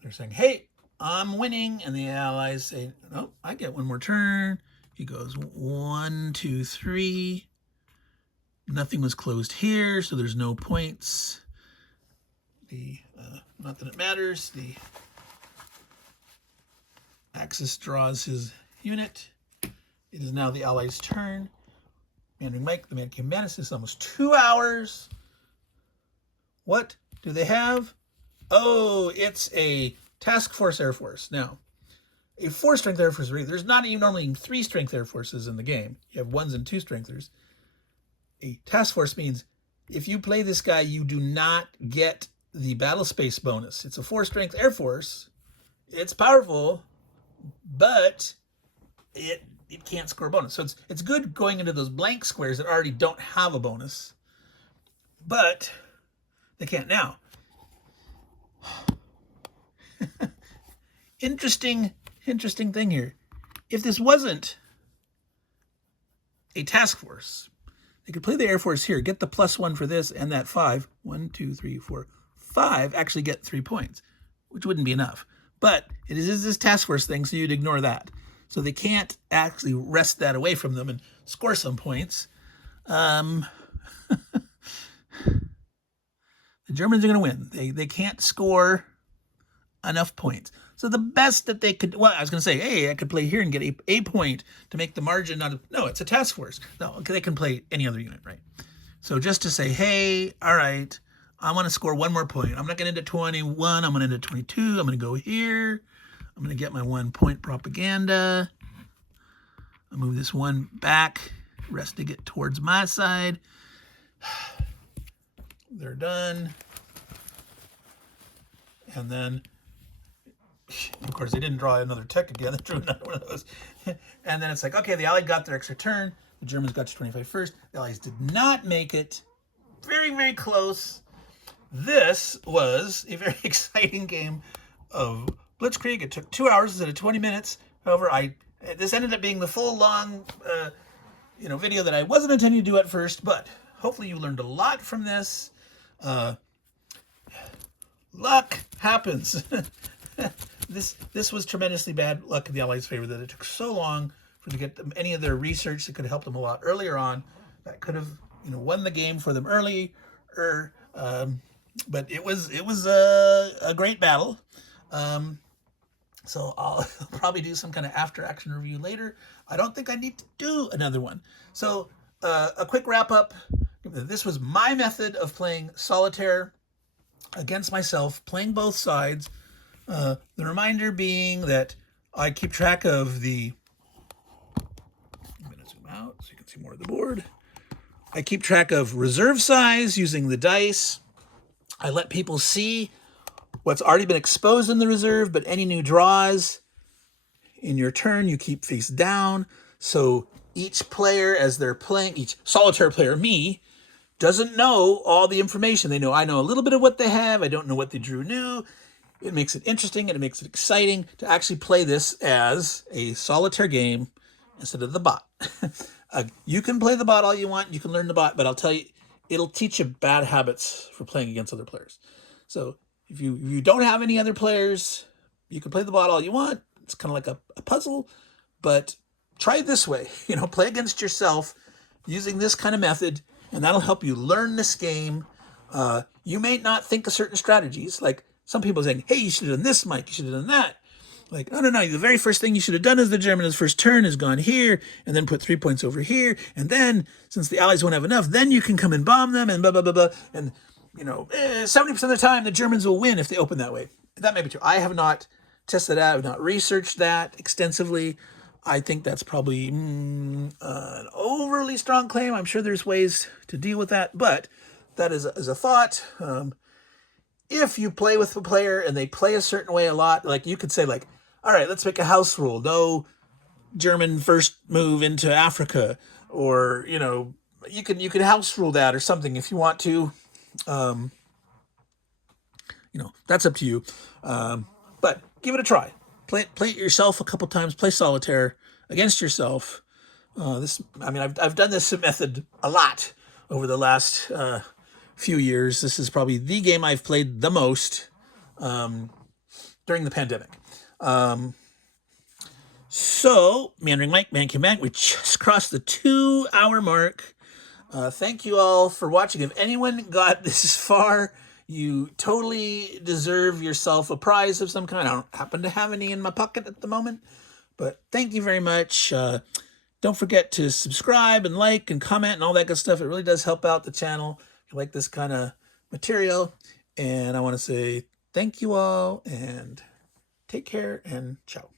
They're saying, hey, I'm winning. And the Allies say, no, I get one more turn. He goes 1, 2, 3. Nothing was closed here, so there's no points. Not that it matters. The Axis draws his unit. It is now the Allies' turn. Meandering Mike, the man came madness. This is almost 2 hours. What do they have? Oh, it's a task force Air Force. Now, a 4-strength Air Force, there's not even normally 3-strength Air Forces in the game. You have 1s and 2-strengthers. A task force means if you play this guy, you do not get the battle space bonus. It's a 4-strength Air Force. It's powerful, but it can't score a bonus. So it's good going into those blank squares that already don't have a bonus, but they can't now. Interesting thing here. If this wasn't a task force, they could play the Air Force here, get the +1 for this and that 5. 1, 2, 3, 4, 5, actually get 3 points, which wouldn't be enough. But it is this task force thing, so you'd ignore that. So they can't actually wrest that away from them and score some points. The Germans are going to win. They can't score enough points. So the best that they could, well, I was going to say, hey, I could play here and get a point to make the margin out of, no, it's a task force. No, they can play any other unit, right? So just to say, hey, all right, I want to score 1 more point. I'm not going to end at 21. I'm going to end at 22. I'm going to go here. I'm going to get my 1 point propaganda. I'll move this 1 back, resting it towards my side. They're done. And then, of course, they didn't draw another tech again. They drew another one of those. And then it's like, okay, the Allies got their extra turn. The Germans got to 25 first. The Allies did not make it. Very, very close. This was a very exciting game of Blitzkrieg. It took 2 hours instead of 20 minutes. However, this ended up being the full long video that I wasn't intending to do at first, but hopefully you learned a lot from this. Luck happens. This was tremendously bad luck in the Allies' favor that it took so long for them to get any of their research that could have helped them a lot earlier on. That could have won the game for them early. But it was a great battle. So I'll probably do some kind of after-action review later. I don't think I need to do another one. So a quick wrap-up. This was my method of playing Solitaire against myself, playing both sides. The reminder being that I keep track of I'm going to zoom out so you can see more of the board. I keep track of reserve size using the dice. I let people see what's already been exposed in the reserve, but any new draws in your turn, you keep face down. So each player, as they're playing, each Solitaire player, me, doesn't know all the information. I know a little bit of what they have. I don't know what they drew new. It makes it interesting and it makes it exciting to actually play this as a Solitaire game instead of the bot. You can play the bot all you want. You can learn the bot, but I'll tell you, it'll teach you bad habits for playing against other players. So if you don't have any other players, you can play the bot all you want. It's kind of like a puzzle, but try it this way. Play against yourself using this kind of method, and that'll help you learn this game. You may not think of certain strategies. Like some people saying, hey, you should have done this, Mike. You should have done that. Like, no. The very first thing you should have done as the German, his first turn is gone here and then put 3 points over here. And then, since the Allies won't have enough, then you can come and bomb them and blah, blah, blah, blah. And, 70% of the time, the Germans will win if they open that way. That may be true. I have not tested that. I have not researched that extensively. I think that's probably an overly strong claim. I'm sure there's ways to deal with that, but that is a thought. If you play with a player and they play a certain way a lot, like you could say like, all right, let's make a house rule. No German first move into Africa, or, you know, you could house rule that or something if you want to. You know, that's up to you. But give it a try. Play it yourself a couple times. Play Solitaire against yourself. I mean, I've done this method a lot over the last few years. This is probably the game I've played the most during the pandemic. So, Meandering Mike, Man Came Back. We just crossed the 2-hour mark. Thank you all for watching. If anyone got this far, you totally deserve yourself a prize of some kind. I don't happen to have any in my pocket at the moment, but thank you very much. Don't forget to subscribe and like and comment and all that good stuff. It really does help out the channel if you like this kind of material. And I want to say thank you all and take care and ciao.